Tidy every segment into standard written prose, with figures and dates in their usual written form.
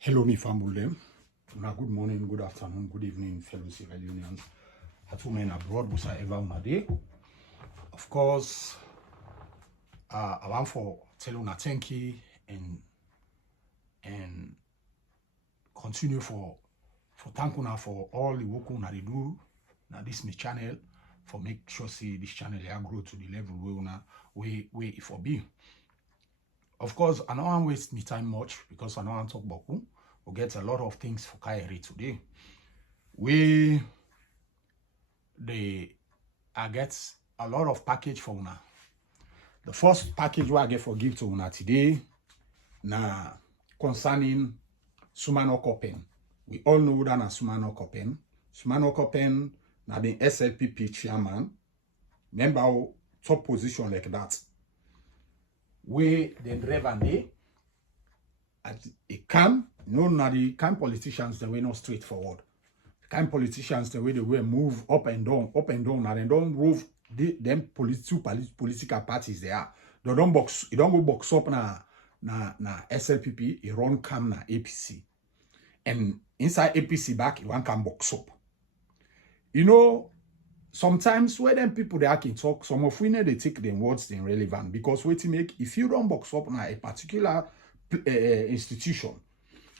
Hello, me family. Good morning, good afternoon, good evening, fellow Sierra Leoneans. At home and abroad, was ever on day. Of course, I want for tell una thank you and continue for thank una for all the work una dey do na this my channel for make sure see this channel ya grow to the level where una where it for be. Of course, I don't want to waste my time much because I don't want to talk about who. We'll get a lot of things for Kairi today. I get a lot of package for una. The first package I get for give to una today na concerning Sumano Kopen. We all know that na Sumano Kopen. Sumano Kopen na been SLPP chairman, member of top position like that. We then Revande at a camp, no, not the camp politicians, they were not straightforward. The kind politicians, the way they were move up and down, and they don't move them political parties they are. They don't go box up na SLPP, it run camp na APC. And inside APC back, it one can box up. You know, sometimes when them people they can talk, some of we know they take them words in relevant because what to make if you don't box up now a particular institution,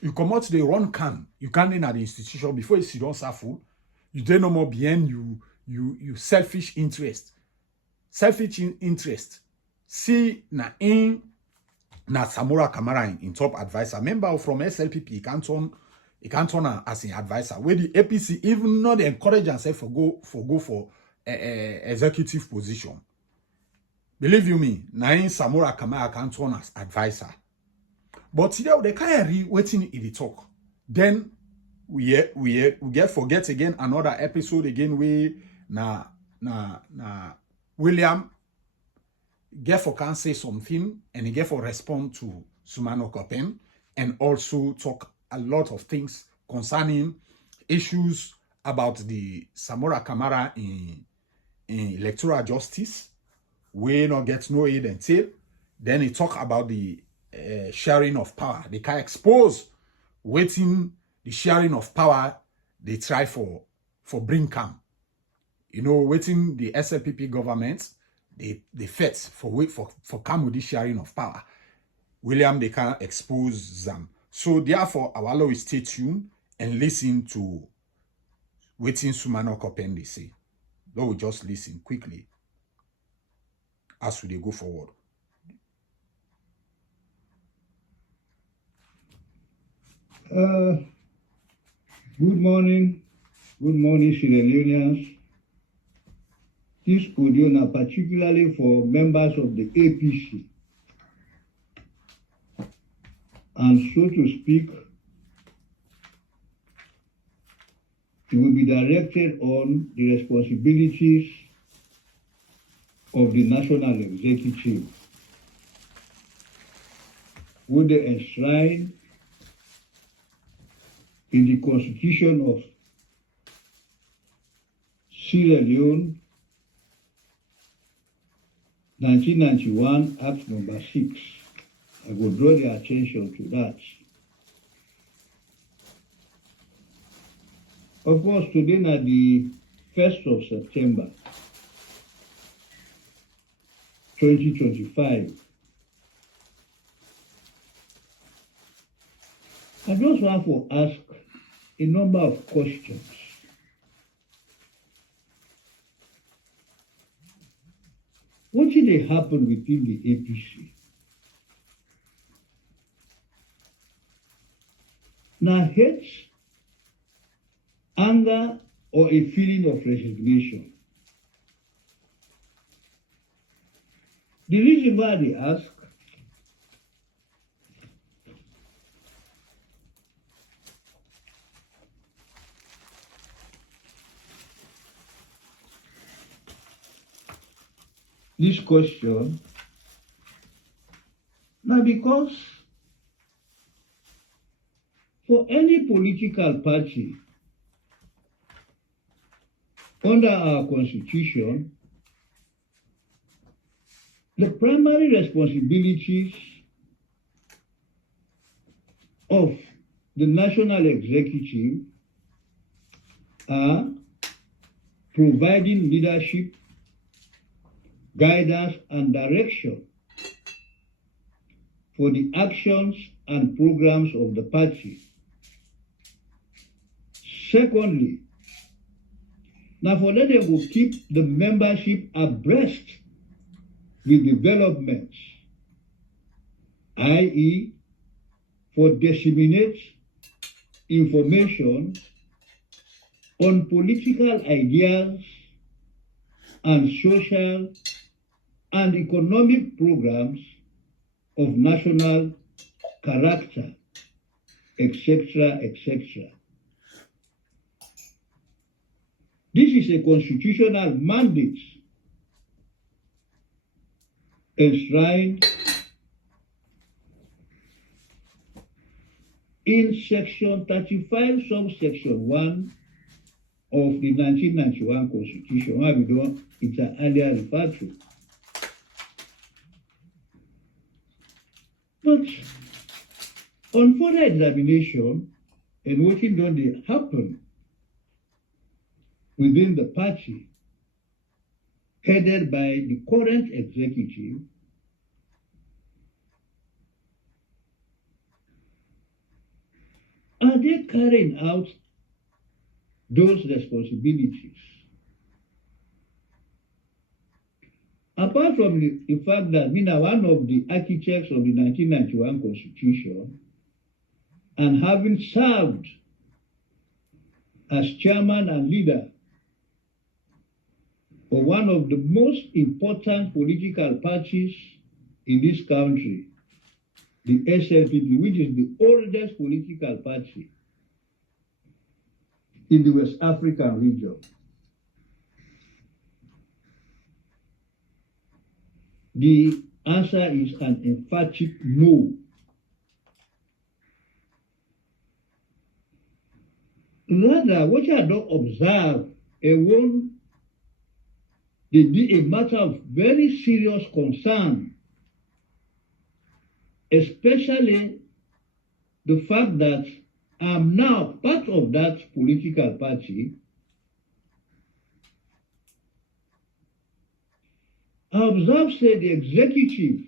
you come out the run can you can't in at the institution before you see don't suffer, you don't no more behind you selfish interest. See na Samora Kamara in top advisor member from SLPP he can't turn as an advisor where the APC even not encourage themselves for go for executive position. Believe you me, na Samora Kamara can't turn as advisor. But today they can't waiting in the talk. Then we get forget again another episode again where na William get for can say something and he get for respond to Sumano Kopen and also talk a lot of things concerning issues about the Samora Kamara in electoral justice. We not get no aid until then he talk about the sharing of power. They can expose waiting the sharing of power they try for bring come. You know, waiting the SLPP government they fight for come with the sharing of power. William they can expose them. So therefore, our will stay tuned and listen to waiting Sumano Kopen they say. Though we just listen quickly as we go forward. Good morning, Sierra Leoneans. This audio is particularly for members of the APC, and so to speak, it will be directed on the responsibilities of the national executive, would they enshrine in the Constitution of Sierra Leone, 1991, Act number 6. I will draw their attention to that. Of course, today is the 1st of September, 2025. I just want to ask a number of questions. What did they happen within the APC? Now, hate, anger, or a feeling of resignation? The reason why they ask this question now because for any political party under our constitution, the primary responsibilities of the national executive are providing leadership, guidance, and direction for the actions and programs of the party. Secondly, now for them will keep the membership abreast with developments, i.e., for disseminate information on political ideas and social and economic programs of national character, etc., etc. This is a constitutional mandate enshrined in Section 35, subsection 1 of the 1991 Constitution, it's earlier referred to. But on further examination and watching done happen within the party, headed by the current executive, are they carrying out those responsibilities? Apart from the fact that one of the architects of the 1991 Constitution, and having served as chairman and leader of one of the most important political parties in this country, the SLPP, which is the oldest political party in the West African region. The answer is an emphatic no. Rather, what I don't observe, they be a matter of very serious concern, especially the fact that I'm now part of that political party. I observe, say, the executive,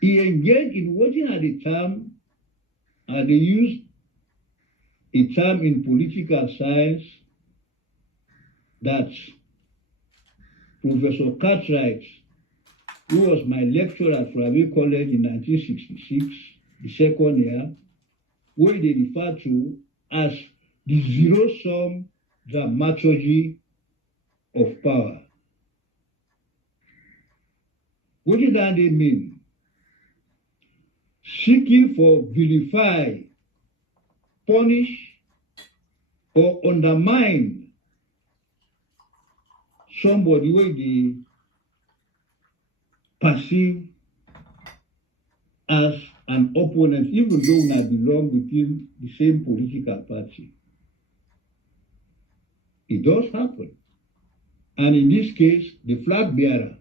he engaged in working at the time, and they used a term in political science that Professor Cartwright, who was my lecturer at Sierra College in 1966, the second year, where they refer to as the zero-sum dramaturgy of power. What does that mean? Seeking for vilify, punish, or undermine somebody where they perceive as an opponent, even though they belong within the same political party. It does happen. And in this case, the flag bearer.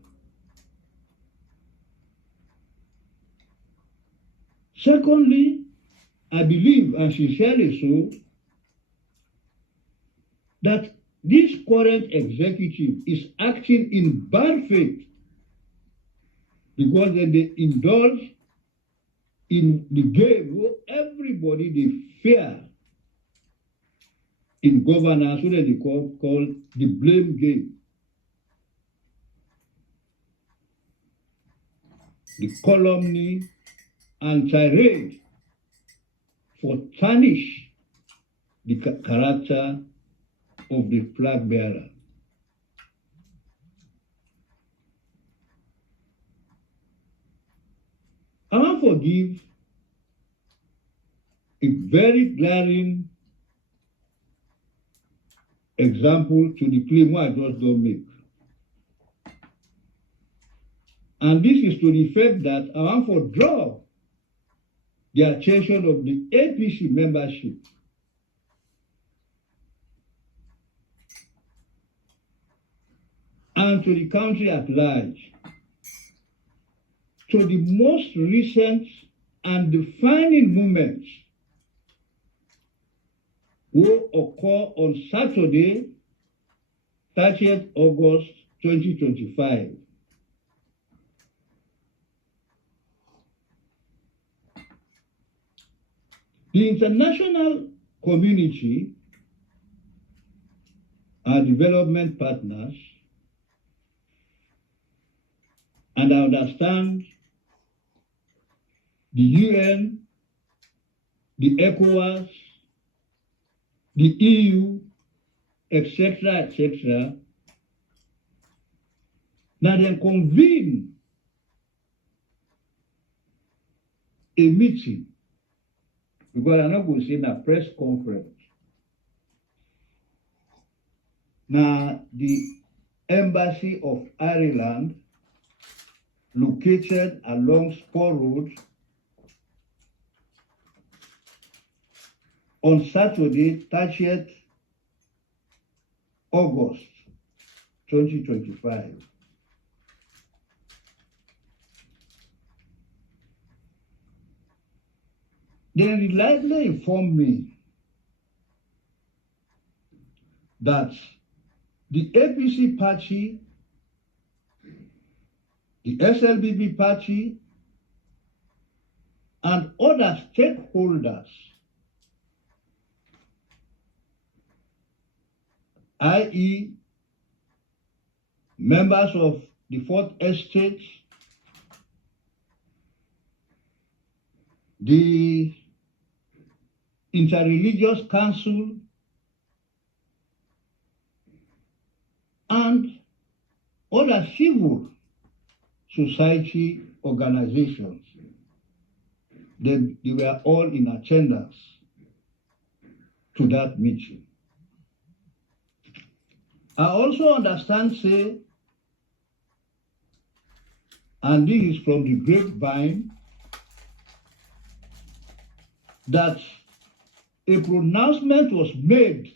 Secondly, I believe, and sincerely so, that this current executive is acting in bad faith because they indulge in the game where everybody they fear in governance, what they call the blame game. The calumny and tirade for tarnish the character of the flag bearer. I want to give a very glaring example to the claim I just don't make. And this is to the effect that I want to draw the attention of the APC membership and to the country at large to the most recent and defining moments will occur on Saturday, 30th August 2025. The international community, our development partners, and I understand the UN, the ECOWAS, the EU, etc., now they convene a meeting, because I'm not going to say a press conference. Now, the Embassy of Ireland, located along Spur Road, on Saturday, 30th August 2025. They reliably informed me that the APC party, the SLBB party, and other stakeholders, i.e., members of the Fourth Estate, the Interreligious Council, and other civil society organizations. They were all in attendance to that meeting. I also understand, say, and this is from the grapevine, that a pronouncement was made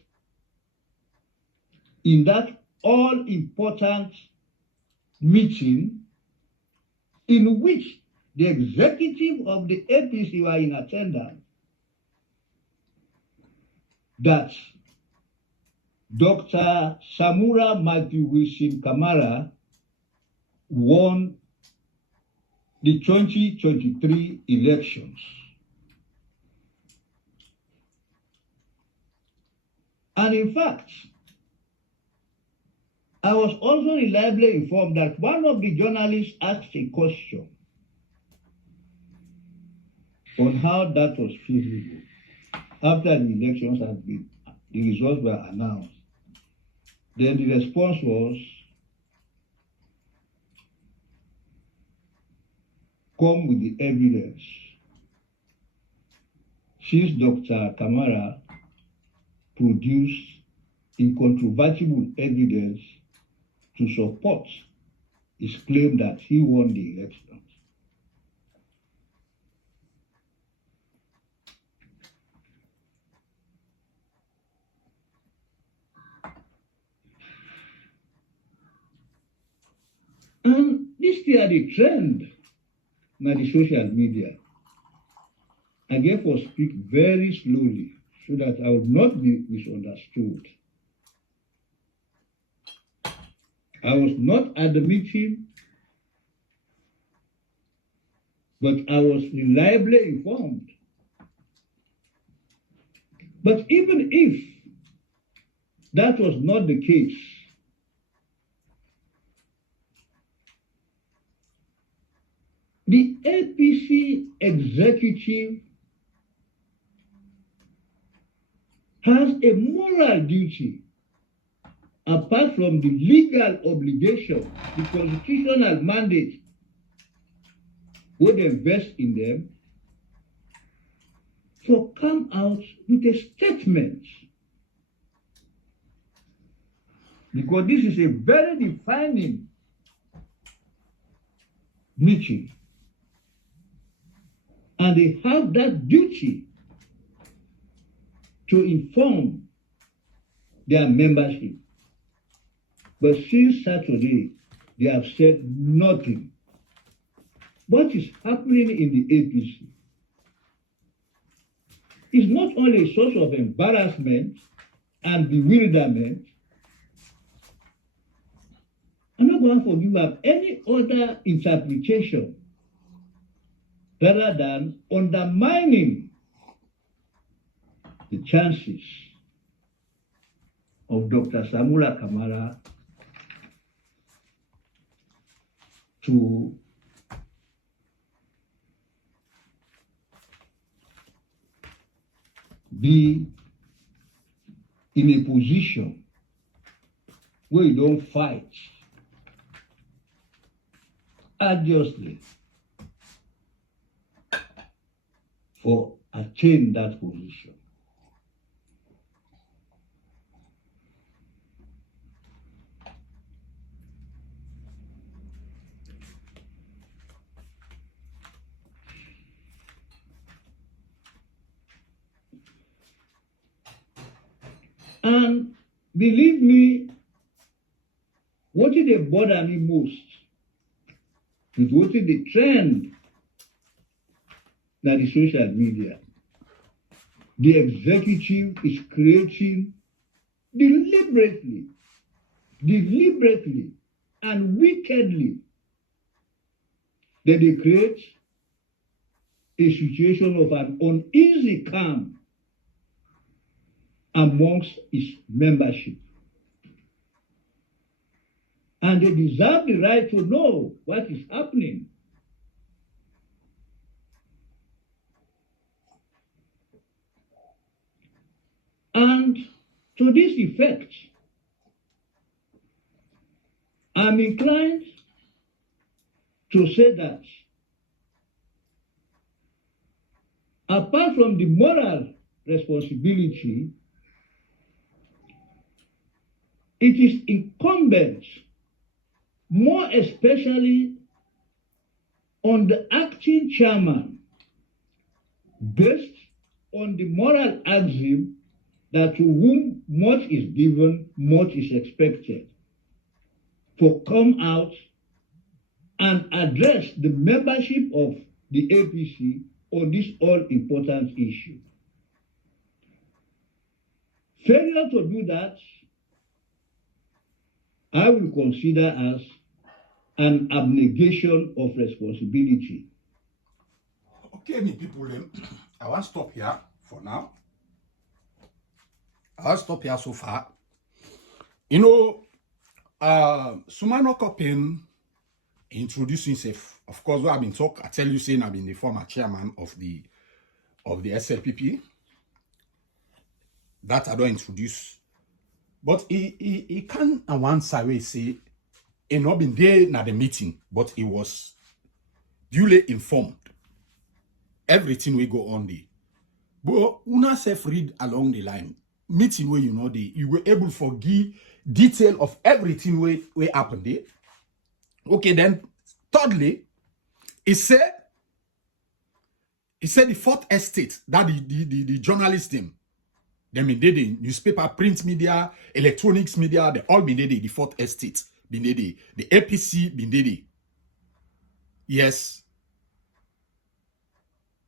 in that all-important meeting in which the executive of the APC were in attendance, that Dr. Samura Matthew Wilson Kamara won the 2023 elections. And in fact, I was also reliably informed that one of the journalists asked a question on how that was feasible after the elections had been, the results were announced. Then the response was, come with the evidence. Since Dr. Kamara produced incontrovertible evidence to support his claim that he won the elections. And this is the trend na the social media. I therefore speak very slowly so that I will not be misunderstood. I was not at the meeting, but I was reliably informed. But even if that was not the case, the APC executive has a moral duty, apart from the legal obligation, the constitutional mandate, would invest in them, to come out with a statement. Because this is a very defining meeting. And they have that duty to inform their membership. But since Saturday, they have said nothing. What is happening in the APC? is not only a source of embarrassment and bewilderment. I'm not going to give up any other interpretation rather than undermining the chances of Dr. Samura Kamara to be in a position where you don't fight arduously for attain that position. And believe me, what did they bother me most is what is the trend that the social media. The executive is creating deliberately and wickedly, that they create a situation of an uneasy calm amongst its membership. And they deserve the right to know what is happening. And to this effect, I'm inclined to say that apart from the moral responsibility, it is incumbent, more especially on the acting chairman, based on the moral axiom that to whom much is given, much is expected, to come out and address the membership of the APC on this all-important issue. Failure to do that, I will consider as an abnegation of responsibility. Okay, me people, I want to stop here for now. I'll stop here so far. You know, Sumano Kopin introducing himself. Of course, what I've been talking, I tell you, saying I've been the former chairman of the SLPP. That I don't introduce. But he can on one side say he not been there at the meeting, but he was duly informed. Everything we go on there. But una self read along the line. Meeting where you know you were able to give detail of everything where happened there. Okay, then thirdly, he said the fourth estate, that the journalist them been there, the newspaper, print media, electronics media, they all been there, the fourth estate been there, the APC been there. Yes.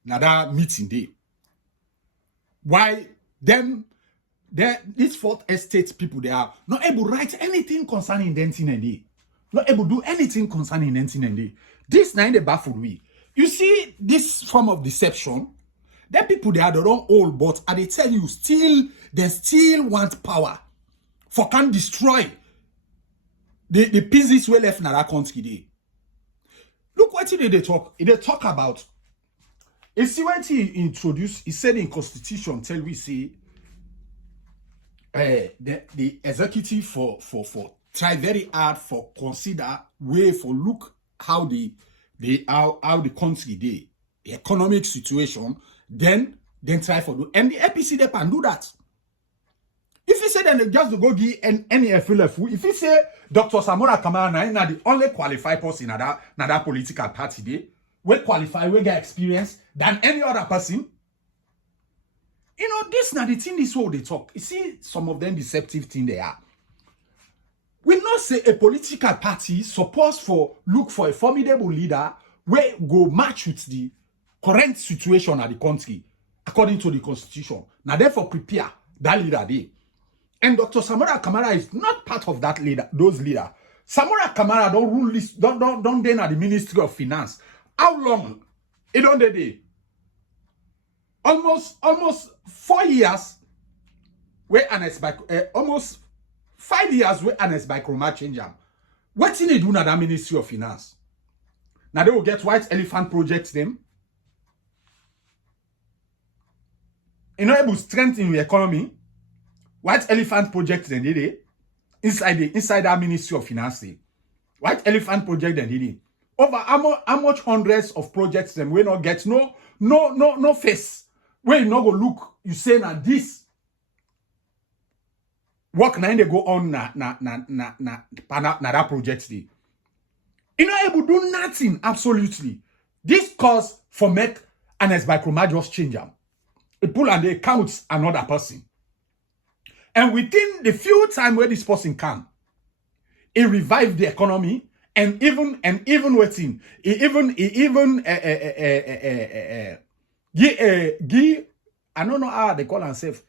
Now that meeting there. Why then these fourth estate people, they are not able to write anything concerning Denton and they. Not able to do anything concerning Denton and they. This now in the baffled way. You see this form of deception. Then people, they are the wrong old, but they tell you they still want power for can destroy the pieces we left in that country day. Look what they talk. They talk about. You see what he introduced, he said in Constitution, tell we say the executive for try very hard for consider way for look how the country day, the economic situation, then try for do. And the APC they can do that. If he say then they just go give any FLF, if he say Dr. Samora Kamara is the only qualified person in that political party day, we qualify, we get experience than any other person. You know, this now the thing is how they talk. You see, some of them deceptive thing they are. We not say a political party supposed for look for a formidable leader where go match with the current situation of the country according to the constitution. Now, therefore, prepare that leader day. And Dr. Samora Kamara is not part of that leader, those leaders. Samora Kamara don't rule this, don't then at the Ministry of Finance. How long? It don't day. Almost 4 years. Where almost 5 years where Anes by Chroma change them. What in they do now that Ministry of Finance? Now they will get white elephant projects them. You know, able to strengthen the economy. White elephant projects then did it. Inside that Ministry of Finance. White elephant project then did it. Over how much hundreds of projects them we not get no face. Where you not go look, you say now this work now they go on na that project day. You know able to do nothing absolutely. This cause for make Anes by Chroma just change them. It pull and they counts another person. And within the few time where this person come, it revived the economy and even waiting. I don't know how they call themselves.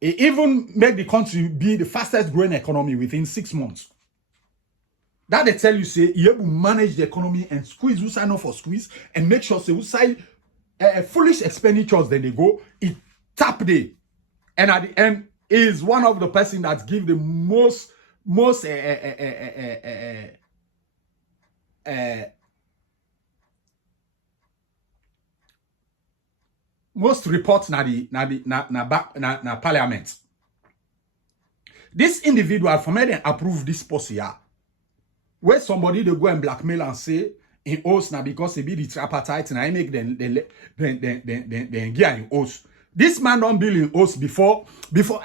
It even make the country be the fastest growing economy within 6 months. That they tell you say you able to manage the economy and squeeze who sign off for squeeze and make sure say who sign foolish expenditures then they go it tap day and at the end is one of the person that give the most reports na parliament. This individual from them approve this post here. Where somebody they go and blackmail and say in host now because they be the tripartite and I make them get in host. This man don't build in host before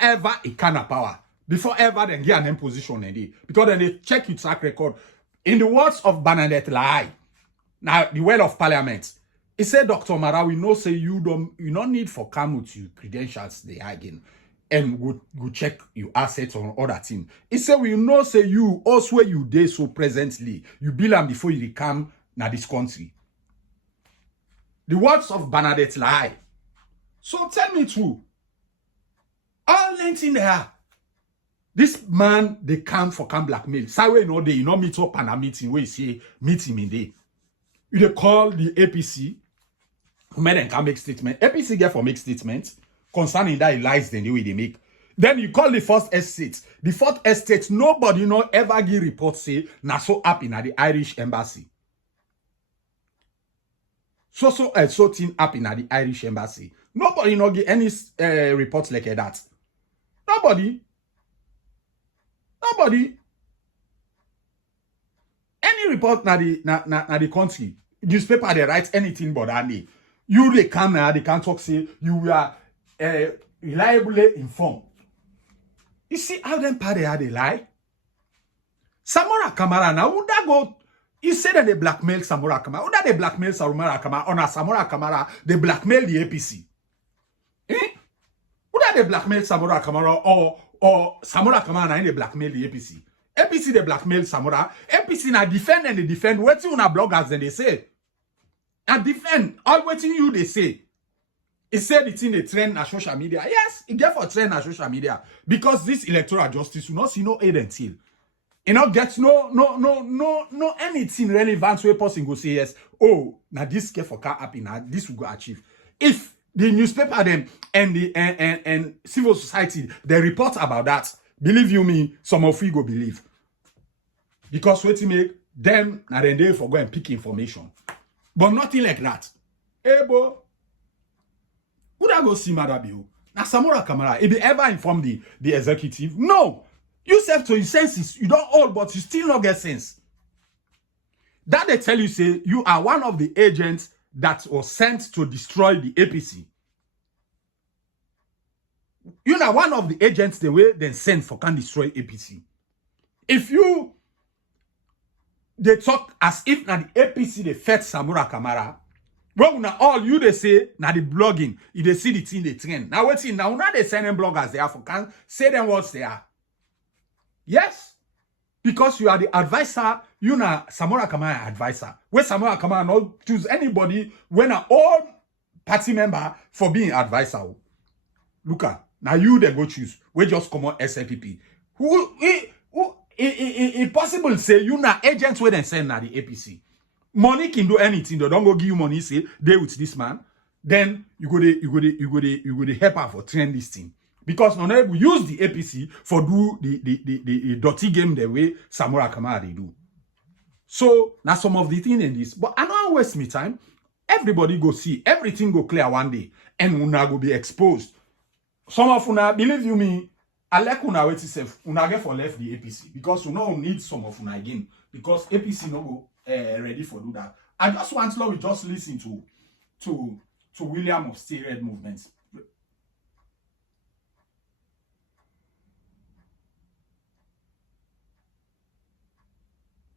ever he can have power. Before ever then get an position in it. Because then they check your track record. In the words of Bernadette Lai, now the well of parliament, he said, Dr. Mara, we know say you don't need for come with your credentials they again and go check your assets on other thing. He said, we know say you also where you dey so presently, you build them before you come na this country. The words of Bernadette Lai. So tell me true. All length in there. This man, they come blackmail. Sorry, no, they meet up and a meeting where you say meet him in there. You they call the APC, who made them can make statement. APC get for make statement concerning that lies then the way they make. Then you call the first estate. The fourth estate, nobody ever give report say na so happen at the Irish embassy. So thing happen at the Irish embassy. Nobody give any reports like that. Nobody. Any report na the country. Newspaper they write anything but that day. You they come now, they can talk say you are reliably informed. You see how them party are they lie? Samora Kamara now would that go? You say that they blackmail Samora Kamara. Would that they blackmail Samora Kamara? On a Samora Kamara, they blackmail the APC. Would that they blackmail Samora Kamara or Samora Kamara and they blackmail the APC? APC they blackmail Samora. APC na defend and they defend. What you na bloggers then they say? And defend all what you they say. It said it's in the trend na social media. Yes, it get for trend na social media because this electoral justice will not see no aid until. You know, get no anything relevant where person go say yes. Oh, now this care for car happen now this will go achieve. If the newspaper them and the and civil society they report about that, believe you me, some of you go believe. Because what you make them now then they for go and pick information. But nothing like that. Hey boy. Would I go see Madabiu? Now Samora Kamara, if they ever inform the executive, no. You self to your senses, you don't all, but you still not get sense. That they tell you say you are one of the agents that was sent to destroy the APC. You know one of the agents they were then sent for can destroy APC. If you they talk as if now the APC they fed Samora Kamara. Well, now all you they say now the blogging, if they see the thing they trend. Now what's in now they send them bloggers there for can say them what's there. Yes, because you are the advisor, you know Samora Kamara advisor. Where Samora Kamara not choose anybody when all party member for being advisor. Look at now you they go choose. We just come on SLPP. Who it possible say you na agents where they send na the APC. Money can do anything. They don't go give you money. Say they with this man. Then you go to help her for train this thing. Because no we use the APC for do the dirty game the way Samura Kamara they do. So now some of the thing in this, but I don't waste me time. Everybody go see everything go clear one day, and una go be exposed. Some of una believe you me, I like una wait self una get for left the APC because you know need some of una again because APC no go ready for do that. I just want to we just listen to William of Steered Movements.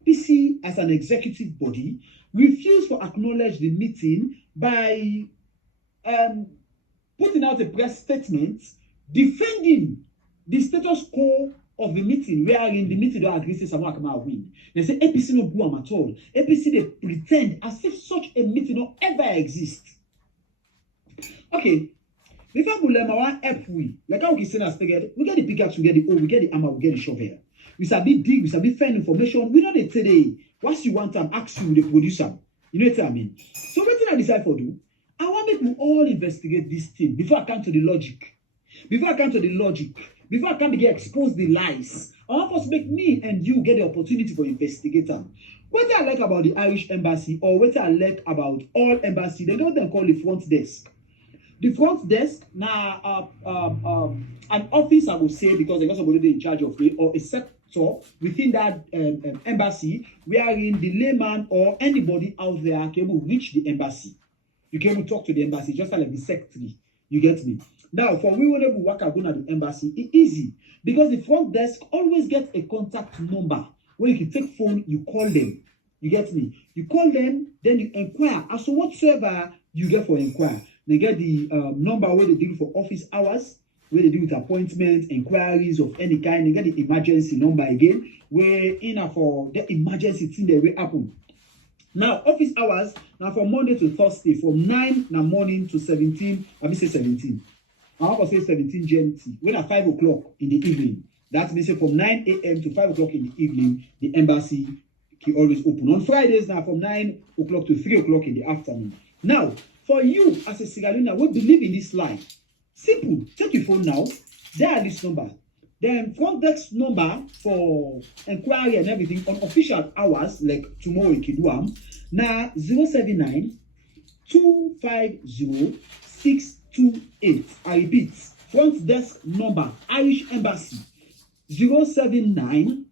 APC as an executive body refused to acknowledge the meeting by putting out a press statement defending the status quo of the meeting, wherein the meeting don't agree to Samuel Akama win. They say APC no go am at all. APC they pretend as if such a meeting don't ever exist. Okay, before we learn our help we like how we say us together, we get the pickaxe, we get the hoe, we get the hammer, we get the shovel. We sabi dig, we sabi find information. We know the today. Once you want them, ask you the producer. You know what I mean? So what did I decide for do? I want make we all investigate this thing before I come to the logic. Before I can begin expose the lies. I want us to make me and you get the opportunity for investigator. What I like about the Irish embassy or what I like about all embassy, they don't call the front desk. The front desk now an office I would say because they're somebody in charge of it or a sector within that embassy wherein the layman or anybody out there can reach the embassy. You can talk to the embassy just like the secretary. You get me? Now, for we whenever work at the embassy, it's easy because the front desk always get a contact number. When you can take phone, you call them. You get me? You call them, then you inquire as to whatsoever you get for inquire. They get the number where they deal for office hours, where they deal with appointments, inquiries of any kind. They get the emergency number again, where for the emergency thing that will happen. Now, office hours, now from Monday to Thursday, from 9 in the morning to 17, I mean say 17. I want to say 17 GMT. When at 5 o'clock in the evening, that means from 9 a.m. to 5 o'clock in the evening, the embassy can always open. On Fridays, now from 9 o'clock to 3 o'clock in the afternoon. Now, for you as a Sierra Leonean, we believe in this lie. Simple. Take your phone now. Dial this number. Then front desk number for inquiry and everything on official hours, like tomorrow in Kiduam, now 079 250 628. I repeat, front desk number, Irish Embassy, 079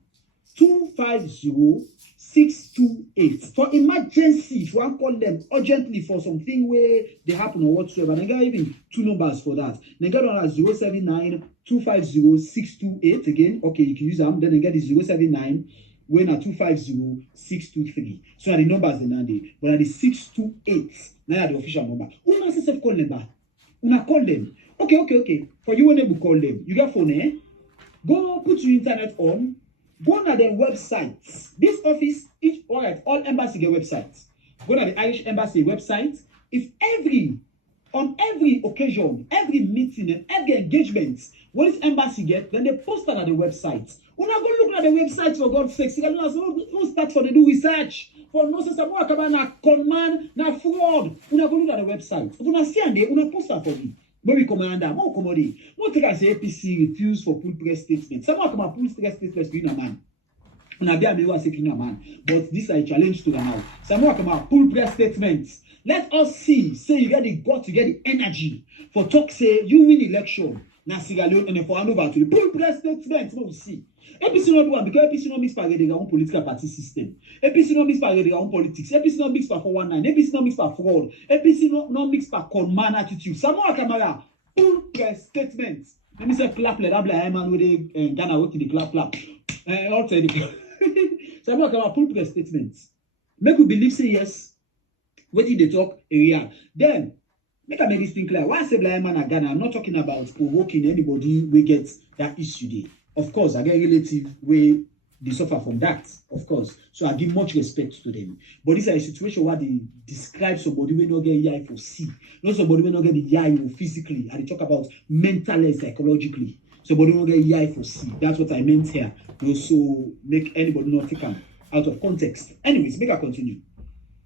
250 628. For emergency, if you want to call them urgently for something where they happen or whatsoever, they got even two numbers for that. They got one at 079 250 628 again. Okay, you can use them. Then they get the 079 when at 250 623. So the numbers then are there. But at the 628, now the official number. Una say call them back. Una call them. Okay. For you when you call them, you got phone, eh? Go put your internet on. Go to their websites. This office, all embassy get websites. Go to the Irish Embassy website. On every occasion, every meeting and every engagement, what this embassy get, then they post that at the website. We're not going to look at the website for God's sake. Don't start for the do research. For no sense, I'm not command, not fraud. We're not going to look at the website. We're not seeing there, we're not post that for me. But we command that. More commodity. What take I say APC refuse for full press statement. Someone come and full press statement to a man. Una be able to say a man. But this is a challenge to them now. Someone come and full press statements. Let us see. Say you get the gut, you get the energy for talk. Say you win election. Now Sierra Leone and then for hand over to the full press statement. We'll see. APC not do one because APC not mix for their own political party system. APC not mix for their own politics. APC not mix for 419. APC not mix for fraud. APC not mix for command attitude. Samoa Kamara, full press statement. Let me say clap like that blind man with the Ghana work in the clap. All say the Samoa Kamara full press statement. Make we believe say yes. What did they talk? Area. Then make I make this thing clear. Why I say blind man at Ghana? I'm not talking about provoking anybody we get that issue there. Of course, I get relative way they suffer from that, of course. So I give much respect to them. But this is a situation where they describe somebody when not get EI for C, not somebody when not get the EI physically, and they talk about mentally and psychologically. Somebody not get EI for C. That's what I meant here. So make anybody not take them out of context. Anyways, make I continue.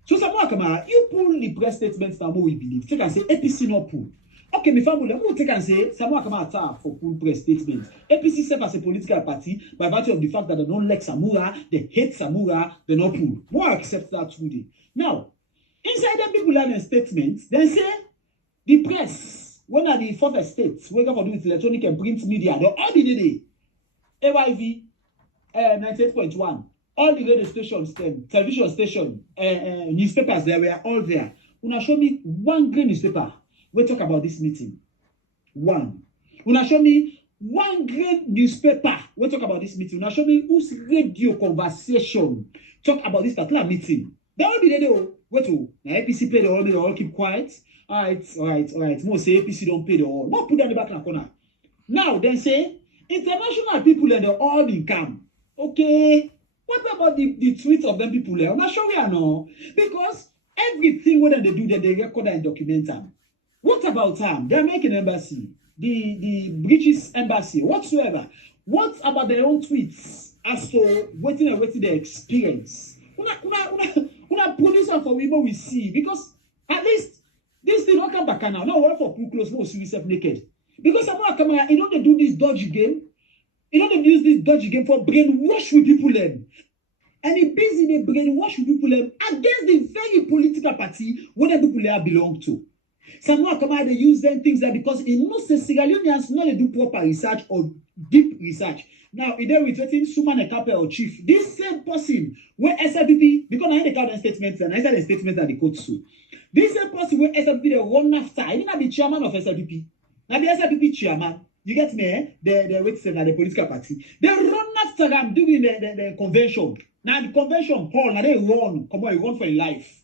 So Samuel Kamara, you pull the press statements that we believe. Take and say APC not pull. Okay, my family, I'm going to take and say Samuel Kamara attack for full press statement. APC serve as a political party by virtue of the fact that they don't like Samura, they hate Samura, they not pull. More accept that today. Now, inside the people have a statement, they say the press, one of the fourth estates, we got to do with electronic and print media, they all did it. AYV 98.1. All the radio stations, television station, newspapers, they were all there. Una show me one green newspaper. We talk about this meeting. One. Una show me one great newspaper. We talk about this meeting. Una show me whose radio conversation talk about this particular meeting. They all be there. Wait to. Now APC pay the all. They all keep quiet. All right. More say APC don't pay the all. More put them in the back in the corner. Now then say international people and they all in camp. Okay. What about the tweets of them people there? I'm not sure we are now. Because everything what they do, they record and document them. What about them? The American embassy, the British embassy, whatsoever. What about their own tweets as to waiting their experience? Una producer for people we see. Because at least this thing don't come back now. No one for put close, more yourself naked. Because someone come here, you know they do this dodgy game. You know they use this dodgy game for brainwash with people then. And they busy they brainwash with people then against the very political party where the people there belong to. Someone come out they use them things that because in most Sierra Leoneans not they do proper research or deep research. Now if they're retweeting Suman Ekape or Chief, this same person where SLPP, because I had the statements and I said the statements that they quote so. This same person where SLPP they run after, I didn't have the chairman of SLPP. Now the SLPP chairman. You get me? The political party. They run after them during the convention. Now the convention hall, now they run. Come on, you run for a life.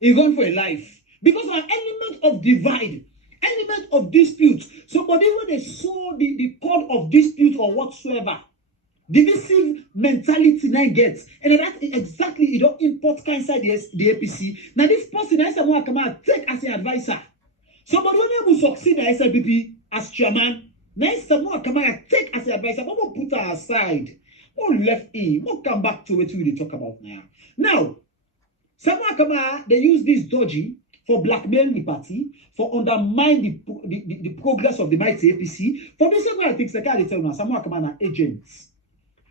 You run for a life. Because an element of divide, element of dispute. Somebody when they saw the code of dispute or whatsoever, divisive mentality now gets. And that exactly it don't import inside the APC. Now this person I said come out take as an advisor. Somebody when they will succeed in SLPP as chairman. Next someone come and take as an advisor, but we'll put her aside. We'll left in. We'll come back to what we talk about now. Now, someone come and they use this dodgy for blackmail the party, for undermine the progress of the mighty APC. For this one things like I tell now, someone come and agents.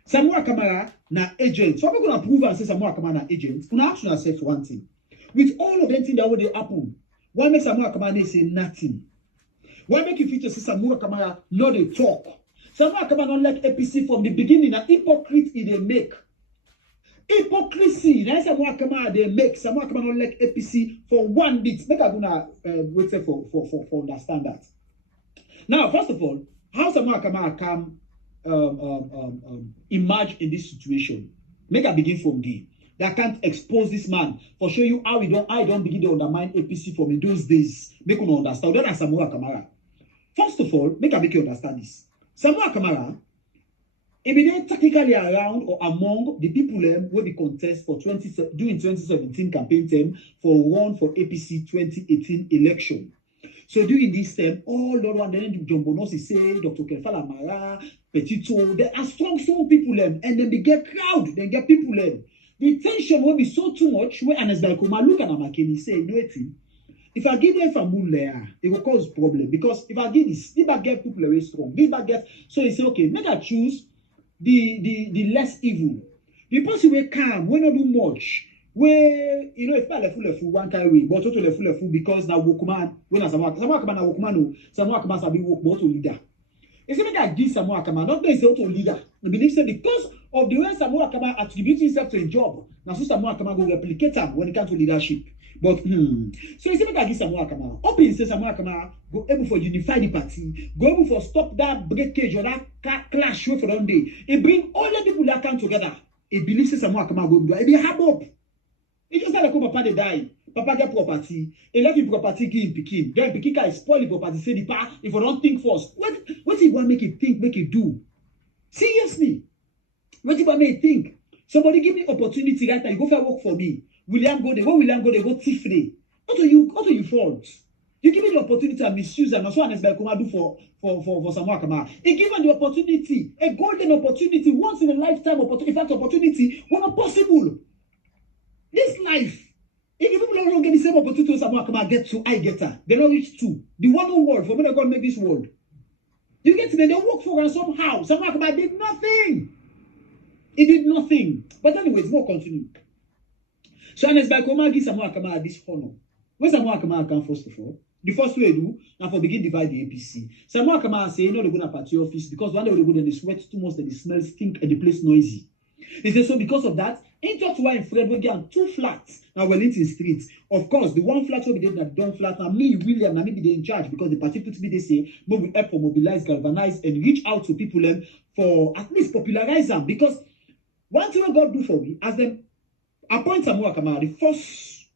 Someone come na agents. So I'm going to prove and say someone come and agents. You ask yourself one thing. With all of them things that would happen, why make someone come and say nothing? Why make you feature Samuel Kamara not they talk? Samuel Kamara not like APC from the beginning. A hypocrite they make. Hypocrisy. Now Samuel Kamara they make. Samuel Kamara not like APC for one bit. Make I gonna wait for understand that. Now, first of all, how Samuel Kamara come emerge in this situation? Make I begin from there. That can't expose this man for show you how I don't begin to undermine APC from in those days. Make you understand. That is Samuel Kamara. First of all, make you understand this. Samuel Kamara, if they technically around or among the people who will be contest for during 2017 campaign term for run for APC 2018 election. So during this term, all the one then John Bonosi say, Dr. Kelfala Mara, Petito, there are strong people and then they get crowd, they get people The tension will be so too much where Anas Dalkoma look at Amakeni say, no waiting. If I give them for moon layer, it will cause problem. Because if I give this I get people very strong. I get so he say, okay, make I choose the less evil. The person will calm, will not do much. Where you know if I left full one kind way, but to left full because now Wokuman, when I someone come na Wokuman, someone come sabi work but to leader. If you make I give someone come not say to leader. I believe say because of the way Samuel Akama attribute himself to a job, now so Samuel Akama go replicate him when it comes to leadership. But so you see, make I give Samuel Akama. Open say Samuel Akama go able for unify the party, go able for stop that breakage or that clash for one day. It bring all the people that come together. It believes say Samuel Akama go do. It be hard up. It just like Papa they die. Papa get property. He left him property give him pikin. Then pikin can spoil the property. Say the pa if you don't think first. What he want make it think, make it do? Seriously. What do you may think? Somebody give me opportunity right now. You go for work for me. William go there. When William go there, go thief there. What do you fault? You give me the opportunity to misuse and also an Come do for Samoa Kama. He given the opportunity, a golden opportunity, once in a lifetime opportunity. In fact, opportunity when not possible. This life. If people don't get the same opportunity Samoa Kama get to, I get her. They don't reach two. The one world for me, they're going to make this world. You get to them, they work for her somehow. Samoa Kama did nothing. He did nothing. But anyways, more continue. So Anes by Koma give Samoa Kama this honor. When Samoa Kama come first of all, the first way they do, now for begin divide the APC. Samoa Kama say, no, they go to party office because one day they go there, they sweat too much, then they smell, stink, and the place noisy. He said, so because of that, in church why in Fred will get 2 flats now Wellington Street. Of course, the 1 flat will be there, that done flat. Now me, William, now me be there in charge because the party put me they say, but we help for mobilize, galvanize, and reach out to people for at least popularize them. Because one thing God do for me, as them appoint Samoa Kama, the first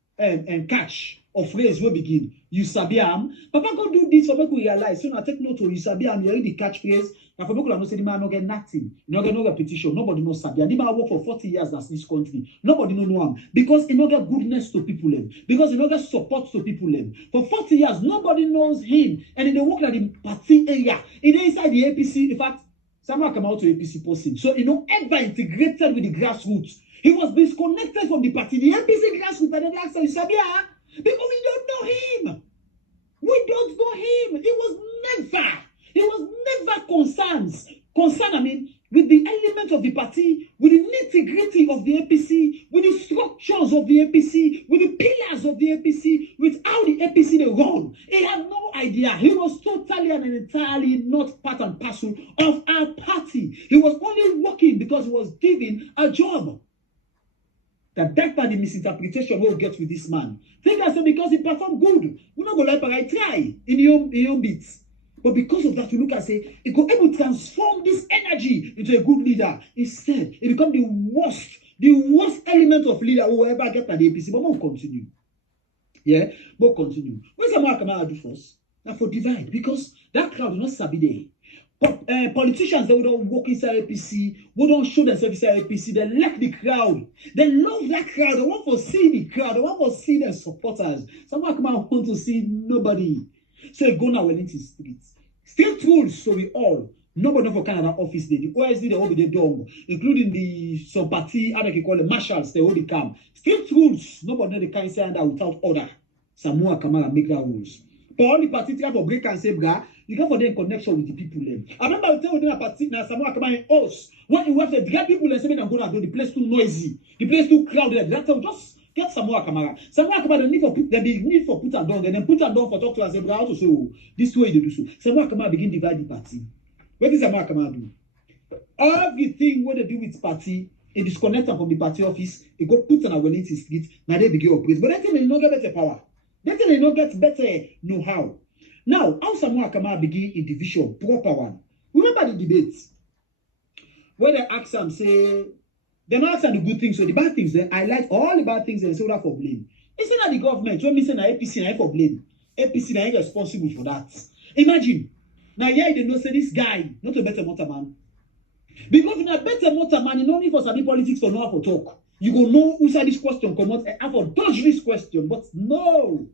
catch of phrase will begin. You sabi am. Papa God do this for make we realize. So now take note of you sabi am. You already catch phrase. Now for people who say the man no get nothing. You no get no repetition. Nobody knows sabi. And the man work for 40 years in this country. Nobody know him because he no get goodness to people them. Because he no get support to people them. For 40 years nobody knows him. And they work at the party area. Inside the APC. In fact, someone come out to APC person. So he no ever integrated with the grassroots. He was disconnected from the party. The APC grassroots and the asked you sabi am. Because we don't know him. We don't know him. He was never concerned, I mean, with the element of the party, with the nitty-gritty of the APC, with the structures of the APC, with the pillars of the APC, with how the APC they run. He had no idea. He was totally and entirely not part and parcel of our party. He was only working because he was given a job. That's the misinterpretation we'll get with this man. Think I said because he performed good. We're not going to like I try in your beats. But because of that, we look and say, he could able to transform this energy into a good leader. Instead, it become the worst element of leader who will ever get at the APC. But we'll continue. Yeah, we'll continue. What's the mark I do first? Now for divide, because that crowd will not sabi there. Politicians that we don't walk inside APC, we don't show themselves inside APC, they like the crowd. They love that crowd. They want to see the crowd. They want to see their supporters. Someone come out want to see nobody. So they go now Wellington Street. Still rules, so we all. Nobody for Canada office there. The OSD they all be the dome, including the some party, how they can call it marshals, they all the camp. Still rules. Nobody know they can't say that without order. Samoa Kamara make that rules. But all the party try for break and say, bra, you got for them connection with the people then. I remember I tell within a party now Samoa Kamara in house. When you have to get people and say, I'm going to go, the place too noisy, the place too crowded. That time just get Samoa Kamara. Samoa Kamara they need for put and down, and then put and down for talk to us and say, how to so this way they do so. Samoa Kamara begin divide the party. What does Samoa Kamara do? Everything what they do with party, they disconnect them from the party office, they go put on a Wellington Street, now they begin operate. But that thing they don't get better power. That thing they don't get better know-how. Now, how Samoa Kamara begin in division, proper one. Remember the debates where they ask them, say, they not ask them the good things, so the bad things, they highlight all the bad things and say that for blame. It's not the government, when me say na APC na for blame. APC na responsible for that. Imagine, now here they know say this guy, not a better motor man. Because in a better motor man, you don't need for study politics for know how to talk. You go know who said this question, come out and have to dodge this question, but no.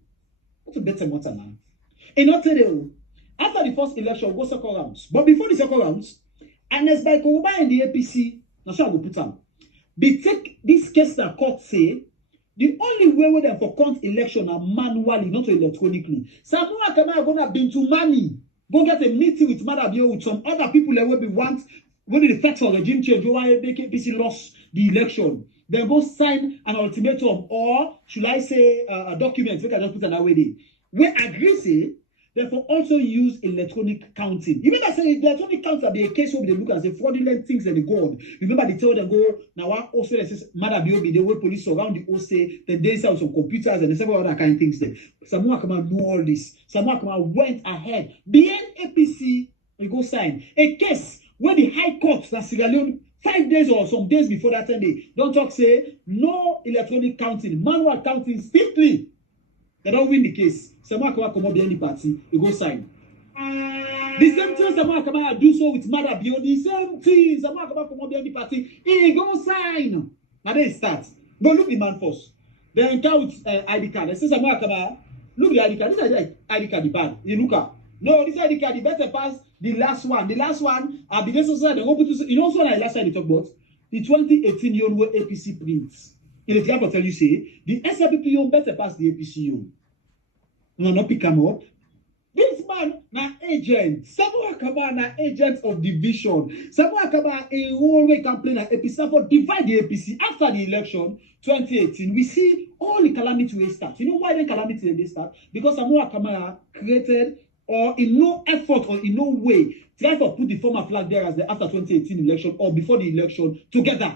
Not a better motor man. And not today, after the first election, we'll go second rounds. But before the second rounds, and as by Kouba and the APC, that's how we put them. They take this case that court say, the only way we them for count election are manually, not electronically. Samoa Kamara gonna been to money. Go get a meeting with Madabio with some other people that will be want when the effect for regime change, why make APC lost the election. Then go sign an ultimatum, or should I say a document, we can just put another way there. We agree say, therefore also use electronic counting. Even I say electronic counting be a case where they look and say fraudulent things that they go on. Remember they tell them go now also they say Madabio be the way police surround the OC, then they sell some computers and several other kind of things there. Samoa Kamara know all this. Samoa Kamara went ahead. Behind APC, we go sign a case where the High Court that Sierra Leone 5 days or some days before that 10 day, don't talk say no electronic counting, manual counting strictly. They don't win the case. Samoa Kamara come up behind the party, you go sign. The same thing Samuel Kamara do so with Madabio. The same thing Samuel Kamara from the party. He go sign. Now they start. But look the man first. They enter with ID card. They say Samuel Kamara. Look the ID card. This is the ID card. The bad. You look at. No, this ID card. The better pass the last one. The last one. I'll be there. So they go put. You know what I last time they talk about the 2018 Yon where APC prints. In the example tell you say the SLPP Yon better pass the APC Yon. No, not pick them up. This man na agent. Samuel Kamara na agent of division. Samuel Kamara in one way campaign na APC for divide the APC after the election 2018. We see all the calamity will start. You know why the calamity they start? Because Samuel Kamara created or in no effort or in no way try to put the former flag there as the after 2018 election or before the election together.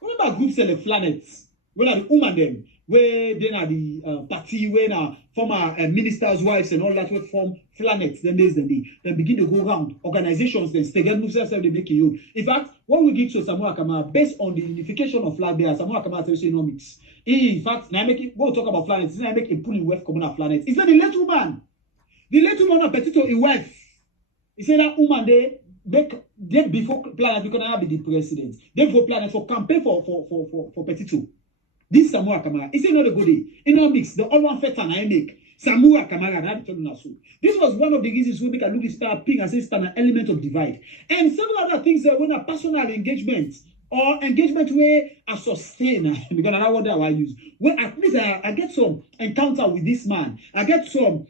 Remember groups like planets, when are the woman them, where then are the party, when are former ministers' wives and all that will form planets, then they begin to go around organizations, then stay move themselves, they make you. In fact, what we give to Samuel Kamara based on the unification of flag bearers, Samuel Kamara tells you economics. In fact, now make it we'll talk about planets, now make a pulling wealth common of planets. It's not the little man. The little man appetito a wife. He said that woman they before planet because I be the president. They for planet for campaign for Petito. This Samuel Kamara. Is it not a good day? In our mix, the all one fetan I make. Samuel Kamara had told us so. This was one of the reasons we make a look start ping as it's an element of divide. And several other things that when a personal engagement or engagement where I sustain because I wonder how I use. Where at least I get some encounter with this man. I get some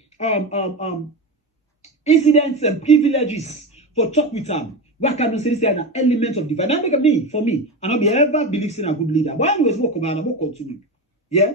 incidents and privileges for talk with him. Why can you say this is an element of divide? That make me, for me, and I'll be ever believe in a good leader. But anyways, we'll come and we'll continue. Yeah?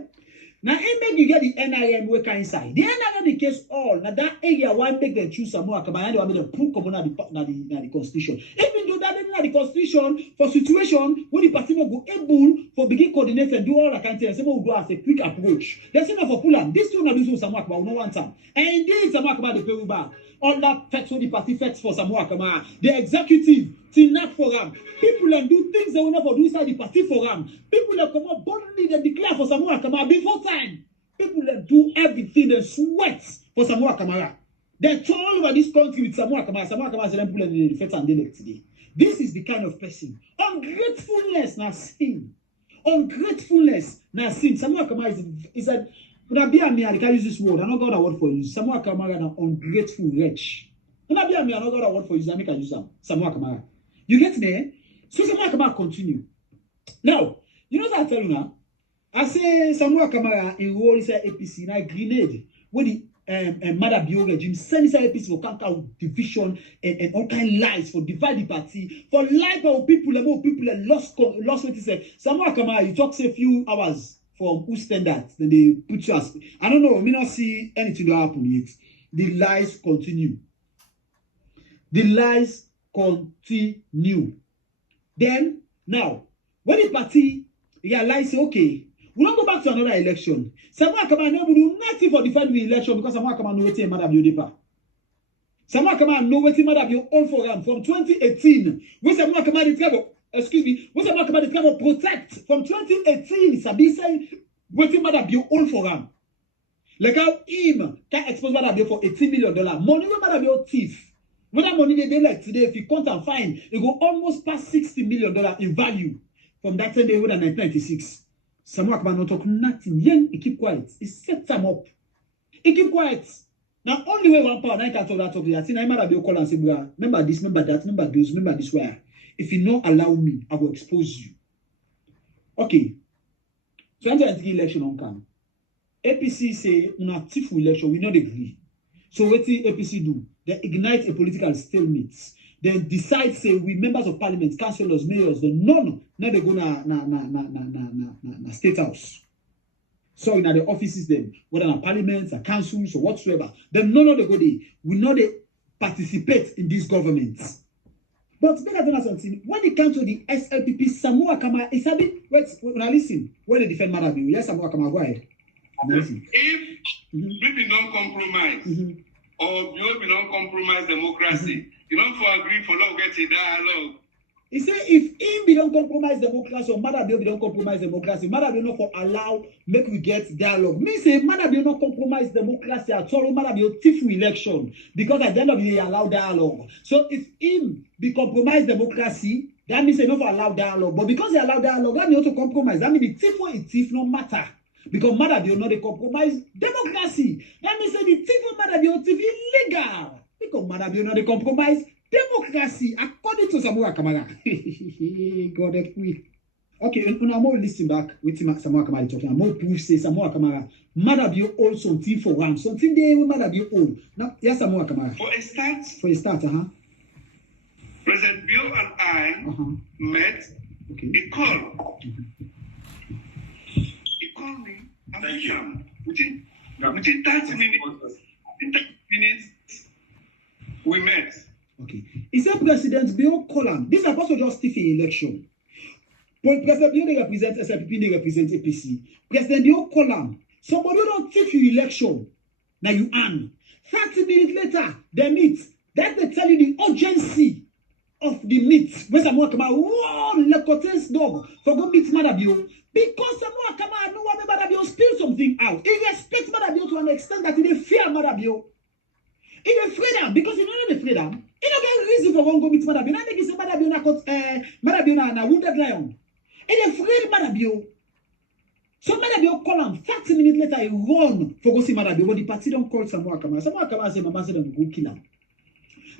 Now, it make you get the NIM worker inside. The NIM the case all. Now, that area, why make them choose Samuel Kamara and they will pull common at the constitution. Even though that is the constitution for situation when the party will go able for begin coordinate and do all that kind of things, will go as a quick approach. There's enough for pull up. This two not do Samuel Kamara, no one time. And indeed, Samuel Kamara, they pay back. All that facts when the party facts for Samuel Kamara. The executive, not for them. People that do things they will not do inside the party for them. People that come up boldly and declare for Samuel Kamara before time. People that do everything they sweat for Samuel Kamara. They turn all over this country with Samuel Kamara. Samuel Kamara is the people in the defense and elect today. This is the kind of person. Ungratefulness na sin. Ungratefulness na sin. Samuel Kamara is a when I be a me, I can't use this word. I don't got a word for you. Samuel Kamara na ungrateful wretch. When I be a me, I don't got a word for you. I make a use them. Samuel Kamara. You get me? So Samuel Kamara continue. Now, you know what I tell you now? I say Samuel Kamara enroll inside APC now grenade when the Madabio regime send inside APC for counter division and all kind of lies for divide the party for life of people and more people that lost what he said. Samuel Kamara, you talk say a few hours from who stand that then they put you as I don't know. I may not see anything that happen yet. The lies continue. The lies continue. Then now, when the party realize, okay, we don't go back to another election. Samuel Kamara never do nothing for defend the election because Samuel Kamara know what Madabio depa. Samuel Kamara know what Madabio all for him from 2018. When Samuel Kamara travel, when Samuel Kamara travel protect from 2018, Sabi say what Madabio all for him. Like how him can expose Madabio for $18 million. Money when Madabio thief. When that money they like today, if you count and find, it go almost past $60 million in value from that time they were in 1996. Samuel Kamara not talk nothing. Yen, he keep quiet. He set them up. He keep quiet. Now only way one power, I can't talk that of the thing. I might be call and say, remember this, remember that, remember this, remember this where. If you not allow me, I will expose you. Okay. 2023 election on come. APC say una thief election, we not agree. So what the APC do? They ignite a political stalemate. They decide, say, we members of parliament, councillors, mayors, the none, now they go na state house. So in the offices, them, whether in parliaments, or councils, or whatsoever, then none of they go there. We know they participate in these governments. But better than something, when it comes to the SLPP, Samuel Kamara is a bit, wait, now listen, when they defend Madabio, yes, Samuel Kamara, go ahead. If we don't compromise, or we don't compromise democracy, you don't for agree for law get a dialogue. He said, if him be don't compromise democracy or Madabio be don't compromise democracy, Madabio not for allow make we get dialogue. Me say Madabio not compromise democracy at all. Madabio thief election because at the end of the day allow dialogue. So if him be compromise democracy, that means he not for allow dialogue. But because he allow dialogue, that means also compromise. That means the thief or it thief no matter. Because Madabio not a compromise democracy. That means the thief or Madabio thief illegal. Because Madabio not a compromise democracy according to Samoa Kamara. God help me. Okay, I'm more listen back with Samoa Kamara talking. I'm more proof say Samoa Kamara. Madabio all something for RAM. Something they will Madabio all. Now, yes, Samoa Kamara. For a start, President Bill and I met. Okay. He called. He called me. Thank you. Within 30 minutes, we met. Okay. He said President Bill Collan. This is also just Stephen election. President Bill they represent SLPP, they represent APC. President Bill Collan. Somebody don't take your election. Now you earn. 30 minutes later, they meet. Then they tell you the urgency of the meet. When someone come out, whoa, Lecote's dog for go meet Madabio. Because someone come out, no one Madabio spill something out. He respects Madabio to an extent that he fear Madabio. He dey freedom because he don't know the freedom. He don't get reason for one go meet Madabio. Now make you say Madabio na wounded lion. He dey afraid Madabio. So Madabio call him 30 minutes later. He run for go see Madabio. But the party don't call Samoa Kamara. Samoa Kamara say Mama said them go kill him.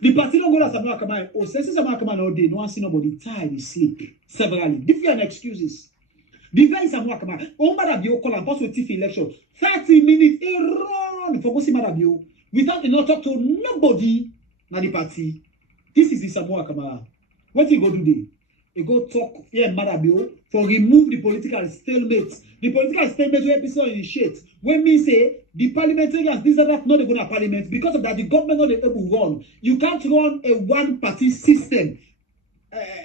The party don't go to Samoa Kamara. Oh, since Samoa Kamara all day, no one see nobody tired, he sleep severally. Different excuses. The very Samoa Kamara. Oh Madabio call him. Pass with TIF election. 30 minutes. He run for go see Madabio. Without not talk to nobody na the party. This is the Samoa Kamara. What he go do there? He go talk here Madabio for remove the political stalemate. The political stalemate where people initiate. When me say the parliamentarians, these are not going to parliament because of that the government not able to run. You can't run a one-party system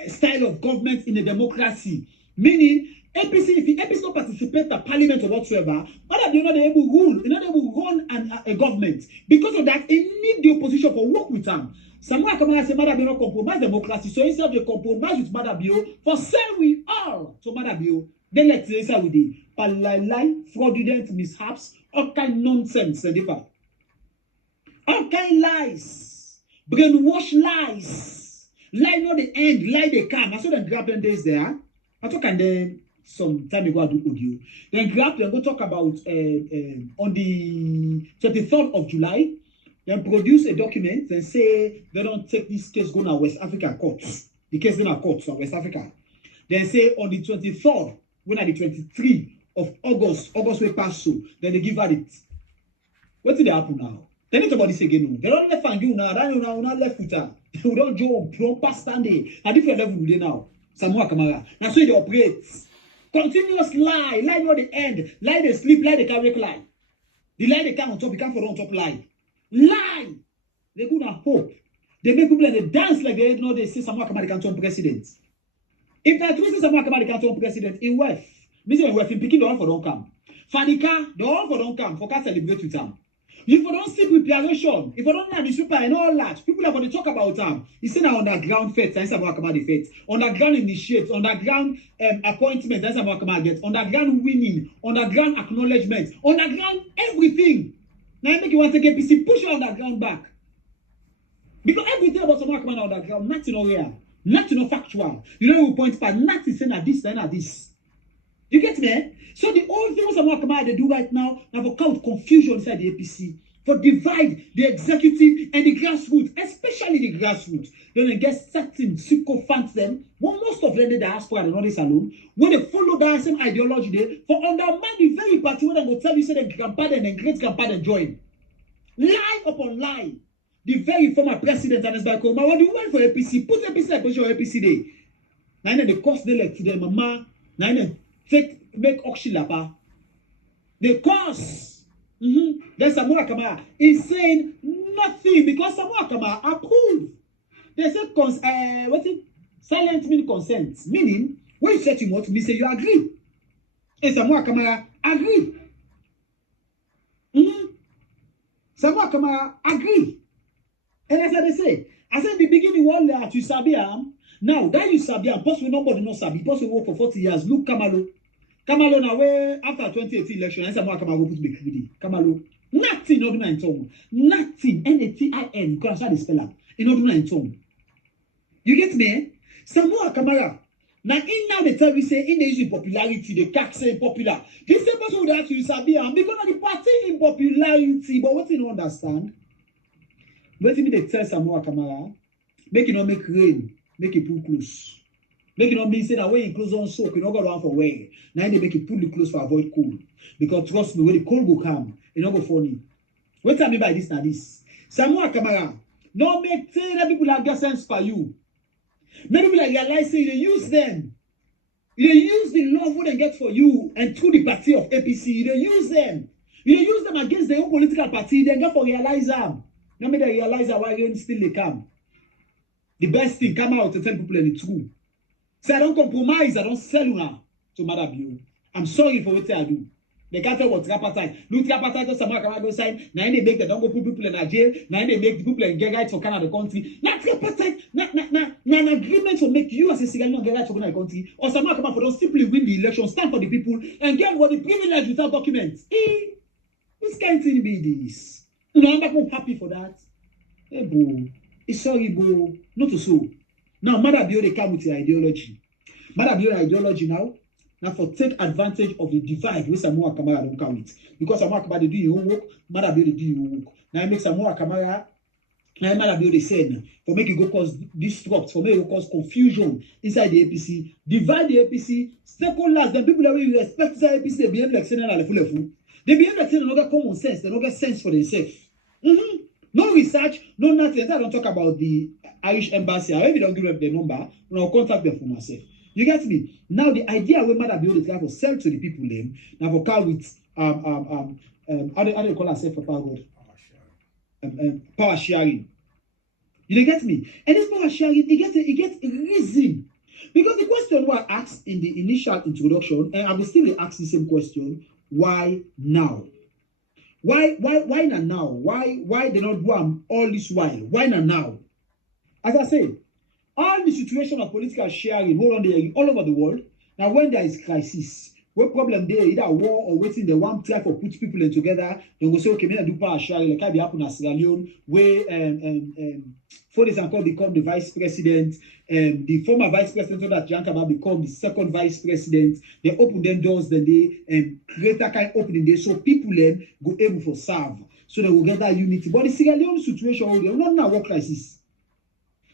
style of government in a democracy. Meaning APC, if the APC not participate in the parliament or whatsoever, but they're not able to rule, they're not able to run a government. Because of that, they need the opposition for work with them. Samoa Kamara say Madabio not compromise democracy, so instead they compromise with Madabio for sell we all to Madabio. Then let's say with the fraudulent mishaps, all kind nonsense, all kind lies, brainwash lies, lie not the end, lie they come. I saw them grab them days there. I talk and then some time ago I do audio. Then grab them go talk about on the 23rd of July. Then produce a document and say they don't take this case go to West Africa courts. The case go to courts in West Africa. Then say on the 23rd, when at the 23rd of August will pass so, then they give verdict. What did they happen now? They need to about this again. They don't left and you now. They don't left with her. We don't jump, don't pass standing. At different level they now. Samoa Kamara. That's why they operate. Continuous lie. Lie not the end. Lie they sleep, lie they carry lie. The lie they come on top, you can't for on top lie. Lie. They go to hope. They make people they dance like they know they say Samoa Kamara can turn president. If that twist Samoa Kamara can turn president in West, Mr. West in Peking, the one for don't come. Fanika, the one for don't come. For can celebrate with them. If you don't see preparation, if you don't know the super and all that, people are going to talk about them. You see now underground faith, that's Samoa Kamara faith. Underground initiate, underground appointment, that's Samoa Kamara get. Underground winning, underground acknowledgement, underground everything. Now I make you want to get PC, push your underground back. Because everything about Samoa Kamara underground, nothing no real, nothing no factual. You know we point back, nothing saying that this, then at this. You get me? So the only thing Samoa Kamara they do right now, now for cause confusion inside the APC, for divide the executive and the grassroots, especially the grassroots. Then they get certain sycophants them. Well, most of them the diaspora and all this alone. When they follow that same ideology, they for undermine the very party where they will tell you say the grandpa and great grandpa they join. Lie upon lie. The very former president and his back home. What do you want for APC? Put APC like position APC day. Now they cost the like to them mama. Now they make auction lapa. The cost. Then Samoa Kamara is saying nothing because Samoa Kamara approved. They say what it silent mean consent. Meaning when you say you want me say you agree. And Samoa Kamara agree. Samoa Kamara agree. And as I say, I said in the beginning one day at Usabiam, Now, that you sabi, and possibly nobody not sabi, possibly work for 40 years. Look, Kamalo. Kamalo now where after 2018 election, I said more Kamalo put big video. Kamalo. Nothing in order tongue. Nothing. N-A-T-I-N. Because I spell out. In order tongue. You get me? Samoa Kamara. Now, in now they tell me say in the issue popularity, the CAC say popular. This same person would have to sabi and because of the party in popularity. But what you don't understand? What you mean they tell Samoa Kamara? Make it not make rain, make it pull close. Make it not mean say that when you close on soak, you not go around for wear. Now they make it pull the close for avoid cold. Because trust me, when the cold go come, it not go funny. What I mean by this now this? Samoa Kamara, no make say that people have get sense for you. Many people like realize say they use them. They use the love what they get for you and through the party of APC, they use them. You use them against their own political party, they get for realize them. Now me they realize why they still they come. The best thing come out to tell people the truth. Say I don't compromise, I don't sell now to Madam Bio. I'm sorry for what I do. They can't tell what tripartite. Look, tripartite just some go sign. Now they make the don't go put people in a jail. Now they make the people and get rights for Canada country. Not tripartite. Not an agreement to make you as a Sierra Leone get rights for Canada country. Or some come out for don't simply win the election, stand for the people, and get what the privilege without documents. This can't be this. No, I'm not happy for that. Hey, bro. It's sorry, bro. Not so. Now, Mother Bio, they come with the ideology. Mother Bio ideology now for take advantage of the divide which Samoa Kamara don't come with. Because Samoa Kamara they do your work, Mother Bio they do your work. Now it makes Samoa Kamara, now Mother Bio they send for make it go cause disrupt, for make it go cause confusion inside the APC, divide the APC, second last, then people that we respect the APC, they behave like saying they behave like saying they don't get common sense, they don't get sense for themselves. No research, no nothing. I don't talk about the Irish embassy. I don't give them the number. I'll contact them for myself. You get me? Now the idea when Mother Bio is trying to sell to the people them now for car with how do you call ourselves for power power sharing. You get me? And this power sharing, it gets a reason. Because the question was asked in the initial introduction, and I will still ask the same question: why now? Why not now? Why they not do all this while? Why not now? As I say, all the situation of political sharing all over the world. Now, when there is crisis, what problem there, either war or waiting, they want to try for put people in together. They will say, okay, maybe I do power sharing, like I be happen in Sierra Leone, where for this uncle become the vice president, the former vice president of that Jankaba become the second vice president. They open them doors, then they create that kind of opening there, so people then go able for serve, so they will get that unity. But the Sierra Leone situation, they not now war crisis.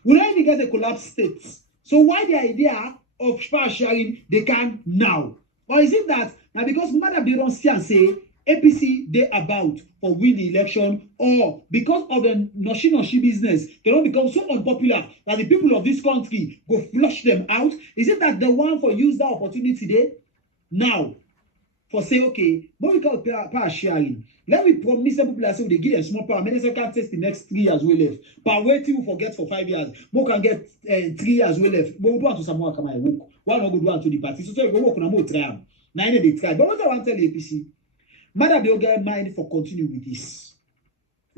We don't even get a collapsed state. So why the idea of power sharing they can now? Or is it that now because Mother Bio don't see and say APC they about for win the election, or because of the noshi business they don't become so unpopular that the people of this country go flush them out? Is it that the one for use that opportunity there now for say okay, what we call power sharing? Let me promise some people that say they give them small power. Many can't test the next 3 years we left. But waiting we forget for 5 years. More can get 3 years we left. But we do want to someone come and work. One not go do to the party. So you go work on a more try. Now they try. But what I want to tell the APC, Mother Bio get mind for continue with this.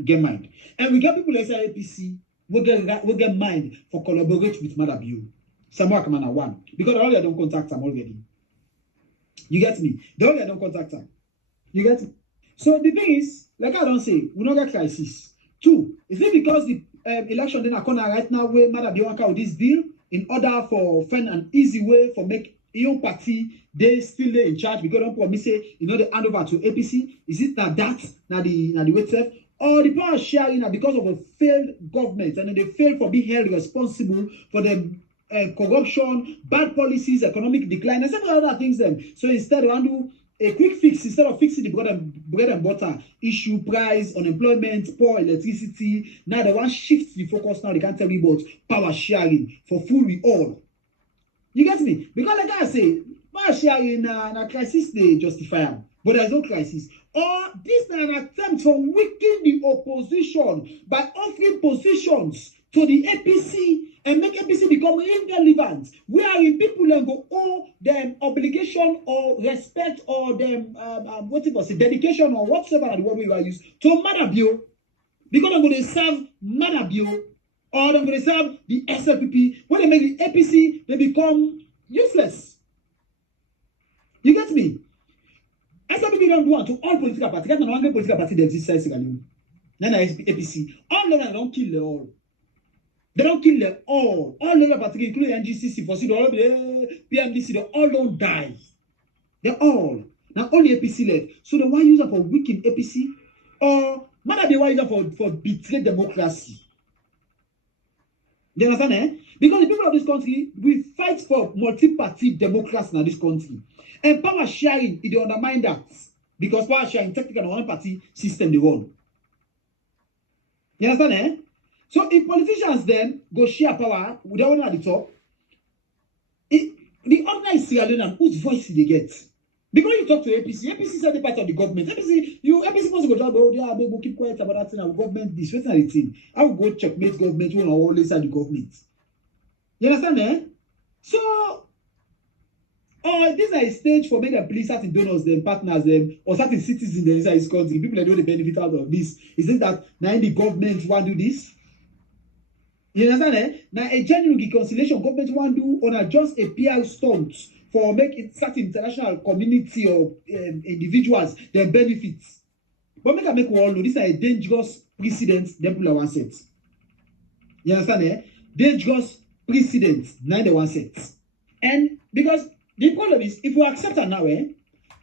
Get mind. And we get people like say APC, we get mind for collaborate with Mother Bio. Samoa Kamara one. Because all they don't contact them already. You get me? They all don't contact them. You get me? So the thing is, like I don't say, we don't get crisis. 2, is it because the election in a corner right now where Mother Bio with this deal in order for find an easy way for make your party they still in charge because don't promise say they hand over to APC? Is it that now the way itself? Or the power sharing now because of a failed government and they fail for being held responsible for the corruption, bad policies, economic decline, and several other things then. So instead of do a quick fix, instead of fixing the bread and butter issue, price, unemployment, poor electricity, now they want shift the focus. Now they can't tell me about power sharing for full we all. You get me? Because like I say, power sharing na crisis they justify them, but there's no crisis. Or this is an attempt to weaken the opposition by offering positions to the APC and make APC become irrelevant. Wherein people then go owe them obligation or respect or them dedication or whatsoever the word we will use to Mother Bio. Because I'm going to serve Mother Bio or they're going to serve the SLPP. When they make the APC, they become useless. You get me? SLPP don't do it to all political parties. That's not one political party that exists in Sierra Leone. Then APC. All of them don't kill them all. They don't kill them all. All the parties, including NGCC, for all the PMDC, they all don't die. They're all. Now only APC left. So the one user for weaken APC, or might be one user for betray democracy. You understand, eh? Because the people of this country, we fight for multi-party democracy in this country. And power sharing, it undermine that. Because power sharing, technically, one party system, they run. You understand, eh? So if politicians then go share power with the one at the top, the ordinary Sierra Leonean, whose voice they get? Because you talk to APC is not the part of the government. APC supposed to go down, oh, yeah, we'll keep quiet about that thing. Our government, this, what's the thing? I will go checkmate government when I always at the government. You understand, eh? So, this is a stage for making police certain donors, them partners, them, or certain citizens inside this country. People that don't benefit out of this. Is it that now the government want to do this? You understand, eh? Now a genuine reconciliation government want to do on just a PR stunt for making certain international community of individuals their benefits. But make we all know this is a dangerous precedent them people want set. You understand, eh? Dangerous precedent, neither one set. And because the problem is, if we accept it now,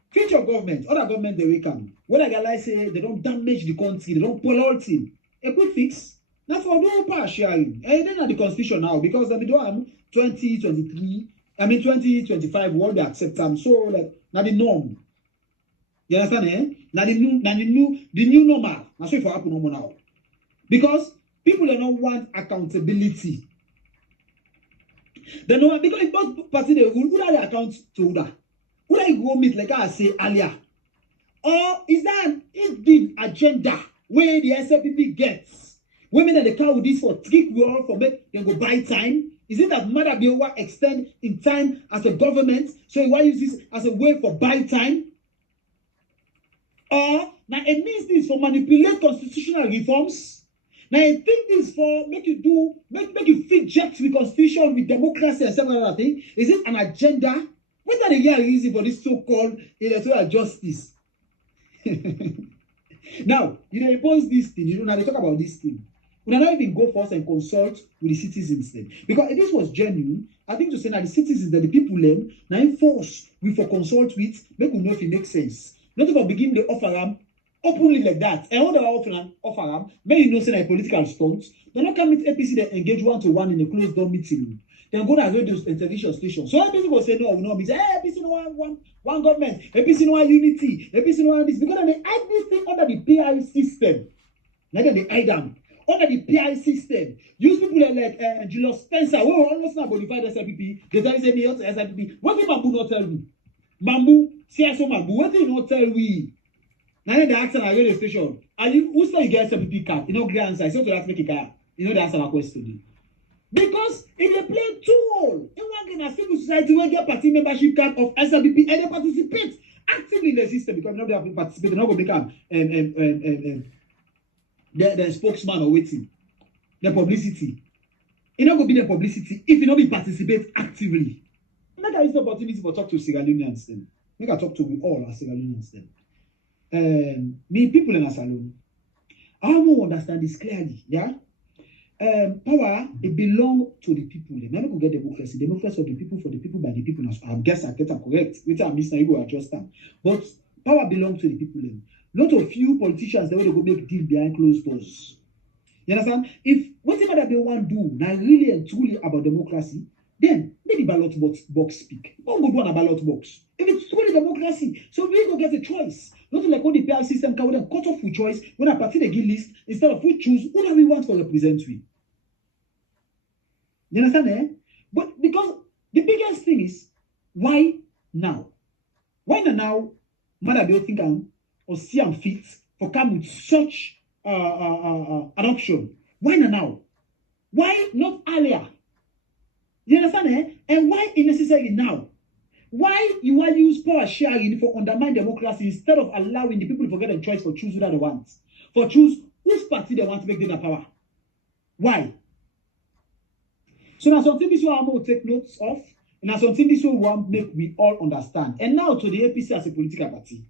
future government, other government they will come. When I like say they don't damage the country, they don't pull all thing. A quick fix. Now for no power sharing. And then at the constitution now, because they do 2023, 2025 won't be accept them. So like now the norm. You understand, eh? Now the new normal. That's what for happen no more now. Because people do not want accountability. They know because if both parties they rule, who are the account to that? Who are you go meet like I say earlier? Or is that an hidden agenda where the SLPP gets? Women and the car with this for trick we all for make them go buy time. Is it that Mother Biowa extend in time as a government? So why use this as a way for buy time? Or now it means this for manipulate constitutional reforms. Now I think this for make you fit jet with constitution, with democracy and several other things. Is it an agenda? What are the year easy for this so-called electoral justice? Now, you impose this thing, now they talk about this thing. We not even go first and consult with the citizens then. Because if this was genuine, I think to say that the citizens that the people them, now enforce we for consult with, make we know if it makes sense. Not if I begin the offer them openly like that. And when they offer them, many know say that political stunts. They not come with APC that engage one-to-one in a closed door meeting. Then go to radio and television station. So APC will say no, we know. Hey, APC no one government, APC no one unity, APC no one this. Because they hide this thing under the PI system. Now they hide them. Under the PI system, use people like Julius Spencer, who almost not bonified SLPP. They tell me SLPP. What did Mambu not tell me? Mambu, CSO Mambu, what did he not tell we? Now they ask on a radio station. And who say you get SLPP card? You know, clear answer. I say to that make a car. You know the answer to that question. Because if they play too old, in a civil society will get party membership card of SLPP and they participate actively in the system because they have participate, they're not going to become the spokesman or waiting. The publicity. It's not going to be the publicity if you not be participate actively. Make I use the opportunity for talk to Sierra Leoneans then. Make I talk to we all as Sierra Leoneans then. Me people in Asalon. I want to understand this clearly. Yeah. Power it belongs to the people. Never go get democracy. Democracy of the people for the people by the people. I guess I get that correct. Which I miss now you go adjust that. But power belongs to the people. Not a few politicians the way they go make deal behind closed doors. You understand? If whatever that they want to do now really and truly about democracy, then make the ballot box speak. Don't go do on a ballot box. If it's truly democracy, so we go get a choice. Not like all the PR system can then cut off with choice when a party they give list instead of we choose who do we want to represent we. You understand, eh? But because the biggest thing is why now? Why now? Mother they think or see and fit for come with such an option. Why now? Why not earlier? You understand, eh? And why unnecessary now? Why you want to use power sharing for undermine democracy instead of allowing the people to get a choice for choose who they want? For choose whose party they want to make them power? Why? So now something this one will take notes of, and now something this one will make we all understand. And now to the APC as a political party.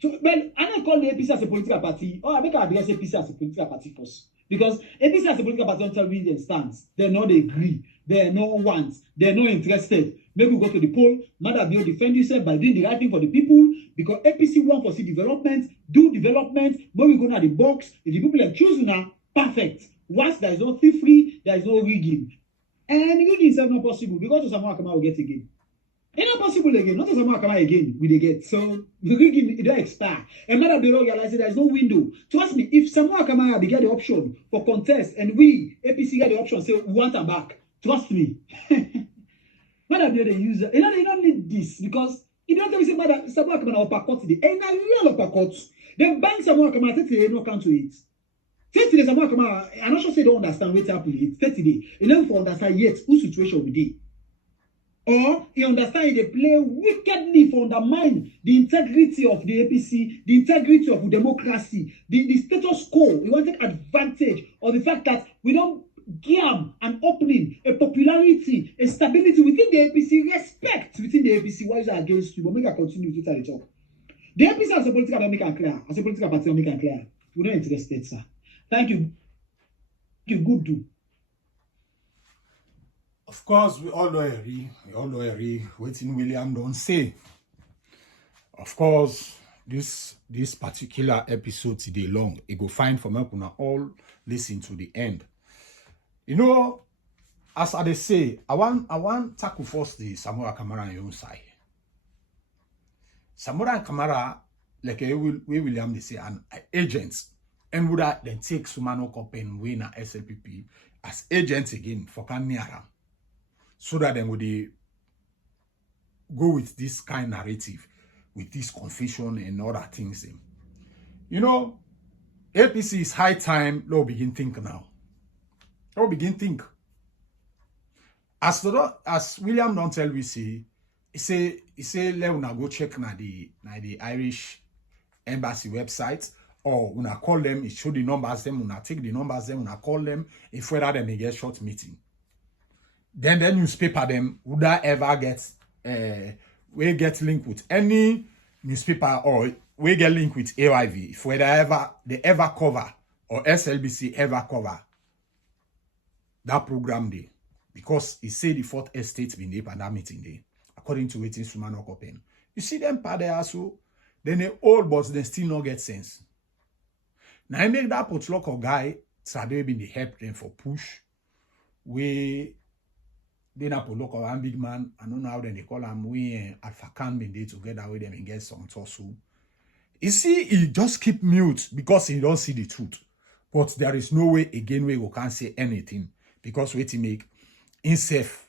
So, well, I don't call the APC as a political party, or I make address APC as a political party first. Because APC as a political party don't tell me their stance. They not agree. They no want. They're not interested. Maybe we go to the poll. Mother Bill defend yourself by doing the right thing for the people. Because APC want to see development, do development. When we go to the box, if the people are choosing now, perfect. Once there is no thievery, there is no rigging. And rigging is not possible because to someone will get again. It's not possible again. Not as someone come again, we they get. So the rigging it don't expire. And Mother Bill realize there is no window. Trust me, if someone come out, they get the option for contest, and we APC get the option, say we want them back. Trust me. Mother Bill they use it. They don't need this because you don't tell me say Mother someone come out uppercut today. And a real uppercut. Then bank someone come out, they no count to it. 30 days someone come out, I'm not sure say they don't understand what's happening. 30 days. You never for understand yet whose situation we did. Or you understand they play wickedly for undermine the integrity of the APC, the integrity of democracy, the status quo. You want to take advantage of the fact that we don't give an opening, a popularity, a stability within the APC, respect within the APC. Why is that against you? But make a continue to tell the talk. The APC as a political don't make it clear. As a political party, don't make it clear. We're not interested, sir. Thank you. Thank you. Good do. Of course, we all know what William don't say. Of course, this particular episode today long. It go fine for me to all listen to the end. You know, as I say, I want tackle first the Samora Kamara on your own side. Samora Kamara, like William they say, an agent, and would that then take Sumano Kopen winner SLPP as agents again for Kanyara. So that then would they go with this kind of narrative, with this confession and other things. You know, APC is high time. Let's begin think now. Let's begin think. As William don't tell we say, he say let una go check na the Irish embassy website, or una call them. It show the numbers them. Una take the numbers them. Una call them. If whether them they get short meeting. Then the newspaper them would that ever get we get linked with any newspaper or we get linked with AIV if they ever cover or SLBC ever cover that program day because he said the fourth estate been there at that meeting day according to waiting Sumano Kopen. You see them part there also then they old but they still not get sense. Now I make that potluck guy Saturday been the help them for push we. They not look at one big man. I don't know how they call him. We Alpha Khan been there together with them and get some tussle. You see, he just keep mute because he don't see the truth. But there is no way again where we can't say anything because what he make himself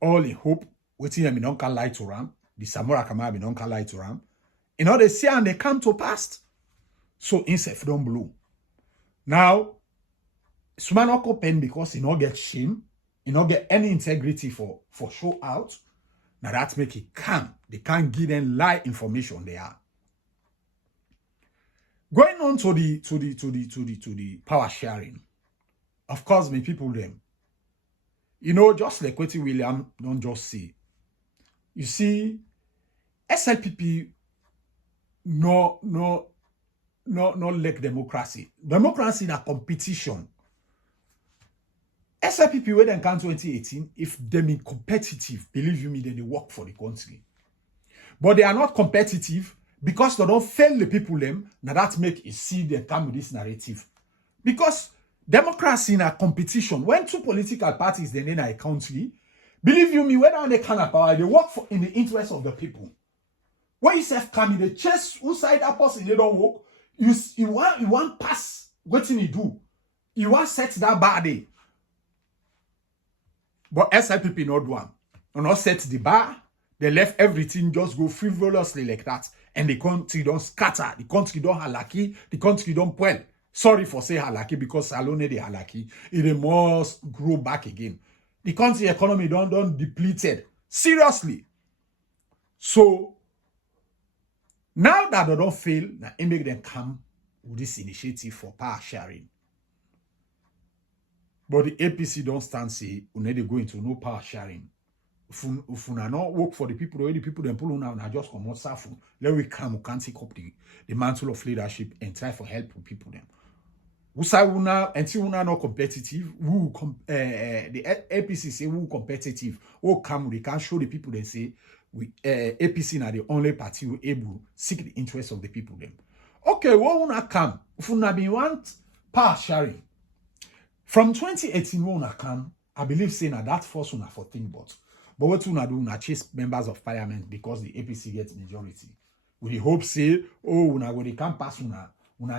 all in hope. Waiting him don't can lie to Ram. The Samora Kamara don't can lie to Ram. You know they say and they come to pass. So himself don't blow. Now, Sumano Kopen because he not get shame. You not get any integrity for show out. Now that make it calm. They can't give them lie information they are. Going on to the power sharing. Of course, my people them. You know, just like what William don't just say. You see, SLPP no like democracy. Democracy is a competition. SLPP when they come 2018, if they be competitive, believe you me, then they work for the country. But they are not competitive because they don't fail the people them. Now that make it see them come with this narrative. Because democracy in a competition, when two political parties then in a country, believe you me, when they kind of power, they work for in the interest of the people. When you self come, they chase who side that person they don't work. You want pass what you do. You want set that body. But SLPP not one. They not set the bar. They left everything just go frivolously like that. And the country don't scatter. The country don't halaki. The country don't well. Sorry for say halaki because Salone the halaki. It must grow back again. The country economy don't depleted. Seriously. So, now that they don't fail, now it make them come with this initiative for power sharing. But the APC don't stand say, we need to go into no power sharing. If we not work for the people, the people them pull now, just come out safu. Let we come, we can't take up the mantle of leadership and try for help with people them. We say until we not competitive, the APC say we competitive. Oh, come, they can show the people they say APC now the only party who able to seek the interest of the people them. Okay, what we not come? If we not be want power sharing from 2018, we not come. I believe saying that first one for think but what we not do, we chase members of parliament because the APC gets majority. We hope say, oh, we not go they can pass una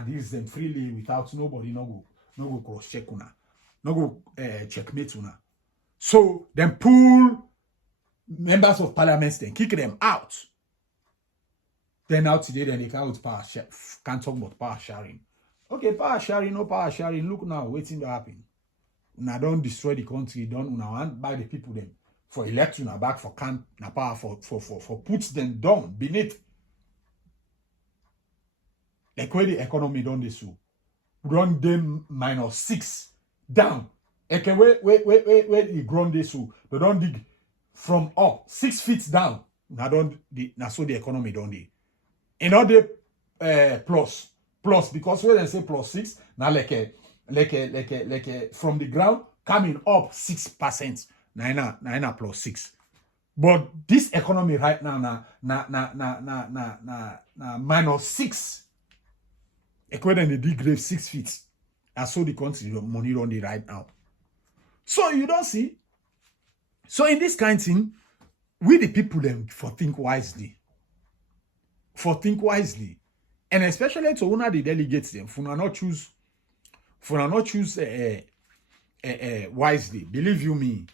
deals them freely without nobody no go cross check una, no go checkmate una. So then pull members of parliament, then kick them out. Then now today, then they can't talk about power sharing. Okay, power sharing, no power sharing. Look now, waiting to happen. Una don't destroy the country, don't una want by the people them for elect una back for camp na power for put them down beneath. Like where the economy done this so. Run them -6 down. Okay, where the ground this so. They don't dig from up 6 feet down. Now so the economy done dey. And all the plus because when they say +6, now like from the ground coming up 6%. Now +6. But this economy right now na -6. Equivalent the degrade 6 feet. I saw the country money on the right now. So you don't see. So in this kind of thing, we the people them for think wisely. And especially to one of the delegates them, for not choose wisely. Believe you me.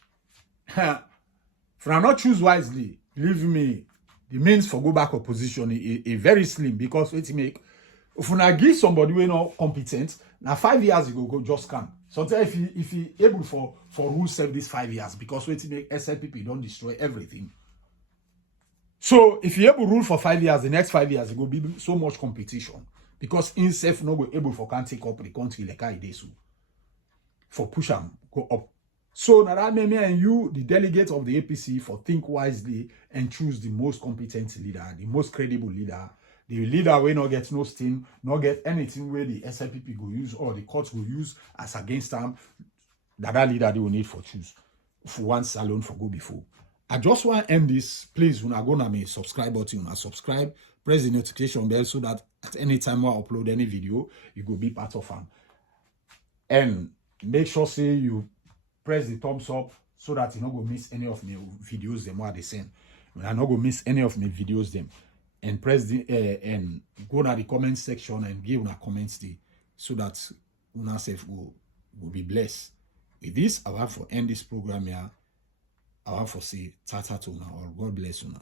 For not choose wisely, believe me, the means for go back opposition is very slim because it make if you give somebody who not competent, now 5 years ago go just come. Sometimes if he able for who serve these 5 years because wait make SLPP don't destroy everything. So if you able rule for 5 years, the next 5 years it will be so much competition because himself not go able for can't take up the country like I did so. For push them go up. So now that me and you, the delegates of the APC, for think wisely and choose the most competent leader, the most credible leader. The leader will not get no sting, not get anything where the SLPP go use or the courts go use as against them. That leader they will need for choose. For once alone for go before. I just want to end this. Please, when I go to my subscribe button, subscribe, press the notification bell so that at any time I upload any video, you will be part of them. And make sure say you press the thumbs up so that you not go miss any of my videos them what they send. When I not go miss any of my videos them. And press the and go to the comment section and give una comments there so that una self will be blessed. With this, I want to end this program here. I want to say tata to una or God bless una.